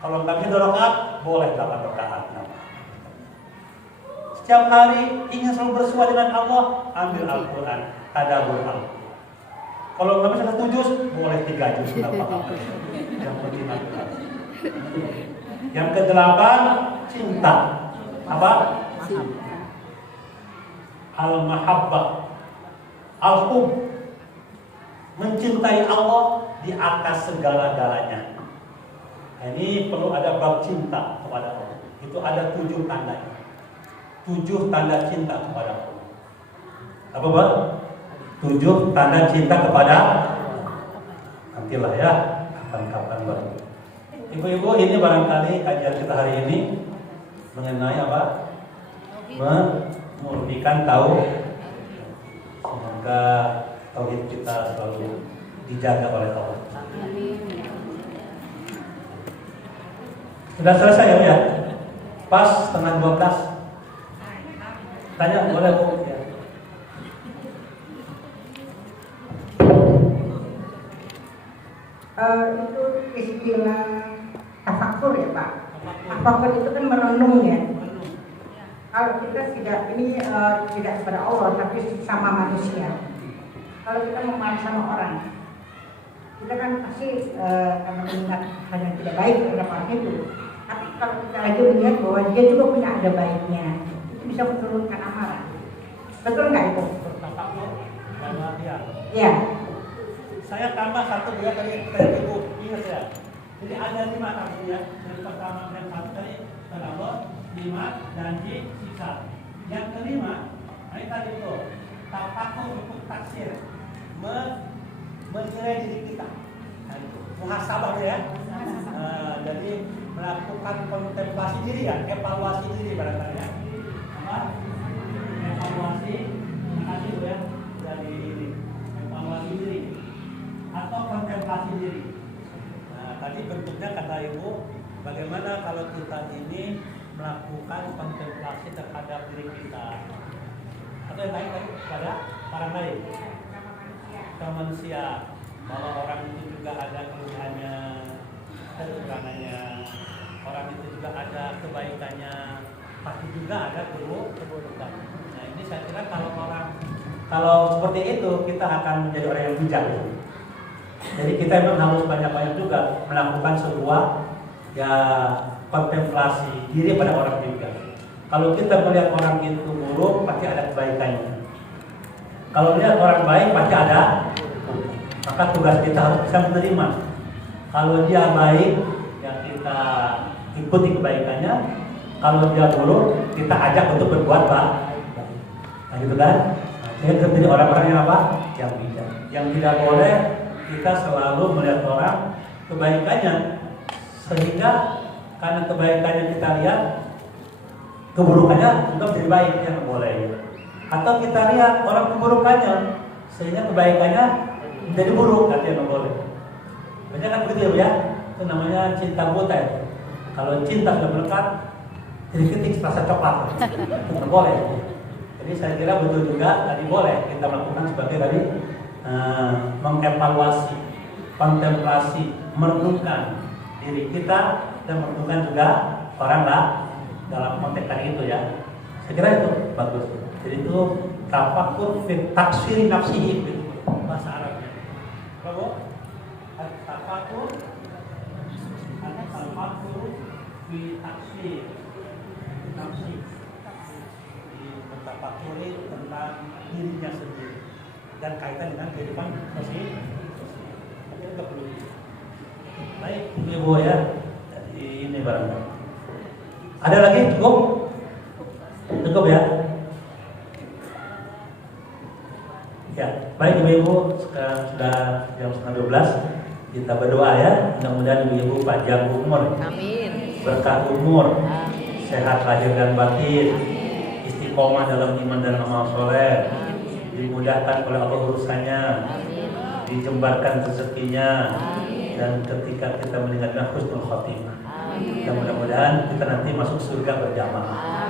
Kalau nggak bisa 2 rakaat, boleh 8 rakaat. Setiap hari ingin selalu bersua dengan Allah, ambil Al-Quran, tadabbur Al-Quran. Kalau nggak bisa 1 juz, boleh 3 juz. Yang penting Al-Quran. Yang ke-8, cinta. Apa? Al-mahabbah, al-hub, mencintai Allah di atas segala-galanya. Ini perlu ada bab cinta kepada Allah. Itu ada 7 tandanya. 7 tanda cinta kepada Allah. Apa, Bang? 7 tanda cinta kepada nantilah ya, kapan-kapan baru. Ibu-ibu, ini barangkali kajian kita hari ini mengenai apa? Memurnikan tauhid. Semoga tauhid kita selalu dijaga oleh Allah. Sudah selesai ya? Pas setengah 12. Tanya boleh, Bu? Ya. Itu istilah tafakur ya, Pak. Tafakur itu kan merenung ya. Kalau kita tidak kepada Allah tapi sama manusia. Kalau kita memahami sama orang, kita kan pasti akan mengingat hal yang tidak baik terhadap orang itu. Tapi kalau kita lagi melihat bahwa dia juga punya ada baiknya, itu bisa menurunkan amarah. Betul nggak itu? Ya. Saya tambah 1 2 dari Ibu. Ingat ya. Jadi ada 5 artinya. Yang pertama dan tadi Allah, 5 janji sisa. Yang kelima, ini tadi itu tafakur untuk taksir, menilai diri kita. Nah, itu muhasabah ya. Jadi melakukan kontemplasi diri ya, evaluasi diri barangkali ya. Apa? Evaluasi tadi ya dari diri. Evaluasi diri atau kontemplasi diri. Nah, tadi bentuknya kata Ibu, bagaimana kalau kita ini melakukan kontemplasi terhadap diri kita. Atau yang lain tadi pada orang lain, ke manusia, bahwa orang itu juga ada kelebihannya, ada kekurangannya. orang itu juga ada kebaikannya, pasti juga ada keburukan. Nah ini saya kira kalau seperti itu kita akan menjadi orang yang bijak. Jadi kita memang harus banyak-banyak juga melakukan sebuah ya kontemplasi diri pada orang juga. Kalau kita melihat orang itu buruk, pasti ada kebaikannya. Kalau melihat orang baik, pasti ada. Maka tugas kita harus bisa menerima. Kalau dia baik, ya kita ikuti kebaikannya. Kalau dia buruk, kita ajak untuk berbuat baik. Nah gitu kan? Jadi kita jadi orang-orang yang apa? Yang bijak. Yang tidak boleh kita selalu melihat orang kebaikannya, sehingga karena kebaikannya kita lihat, keburukannya juga menjadi baik, yang boleh. Atau kita lihat orang keburukannya, sehingga kebaikannya menjadi buruk, artinya nggak boleh. Banyak kan begitu ya, itu namanya cinta buta ya. Kalau cinta sudah melekat, jadi ketik rasa coklat, nggak boleh. Jadi saya kira betul juga tadi boleh kita melakukan sebagai tadi mengevaluasi, kontemplasi, merenungkan diri kita dan merenungkan juga orang lah dalam konteks tadi itu ya. Saya kira itu bagus. Jadi itu tafakur fi taksiri nafsihi bahasa Arabnya. Apa? Tafakur fi taksiri nafsi. Mentafakuri tentang dirinya sendiri dan kaitan dengan kehidupan sosial. Itu perlu. Baik, Ibu ya. Jadi ini barangkali. Ada lagi cukup? Cukup ya? Ya, baik Ibu-Ibu, sekarang sudah jam 11:30. Kita berdoa ya, mudah-mudahan Ibu-Ibu panjang umur. Amin. Berkah umur, Amin. sehat lahir dan batin, istiqomah dalam iman dan amal soleh, dimudahkan oleh Allah urusannya, dijembarkan rezekinya, dan ketika kita meninggalkan husnul khotimah. Dan mudah-mudahan kita nanti masuk surga berjamaah.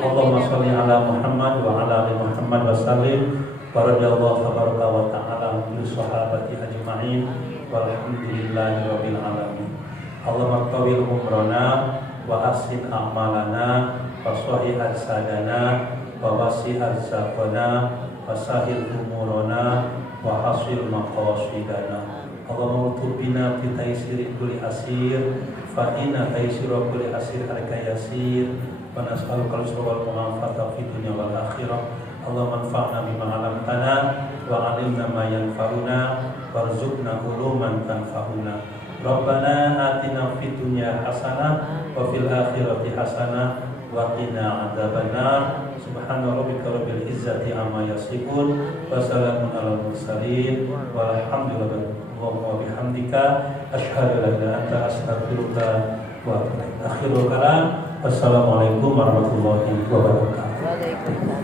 Allahumma sholli ala Muhammad wa ala ali Muhammad wa sallim. Radhiyallahu tabaraka wa ta'ala min sahabati ajma'in walhamdulillahi rabbil alamin. Allahumma tawil umrana wa ahsin a'malana wa sahih arsadana wa wasi arzaqana wa sahil umurana wa hasil maqasidana. Allahumma utubina fi taysiri kulli asir fa inna taysira kulli asir alika yasir wa nas'aluka al-yusra wal mu'afata fid dunya wal akhirah. Allahumma anfa'na bima 'allamtana wa 'allimna ma yanfa'una warzuqna uluman tanfa'una. Rabbana atina fid dunya hasanah wa fil akhirati hasanah wa qina adzabannar. Subhana rabbika rabbil izzati amma yasifun wa salamun alal mursalin walhamdulillahi wa bihamdika asyhadu an la ilaha illa anta astaghfiruka wa atubu ilaik. Akhirul kalam. Wassalamualaikum warahmatullahi wabarakatuh. Waalaikumsalam.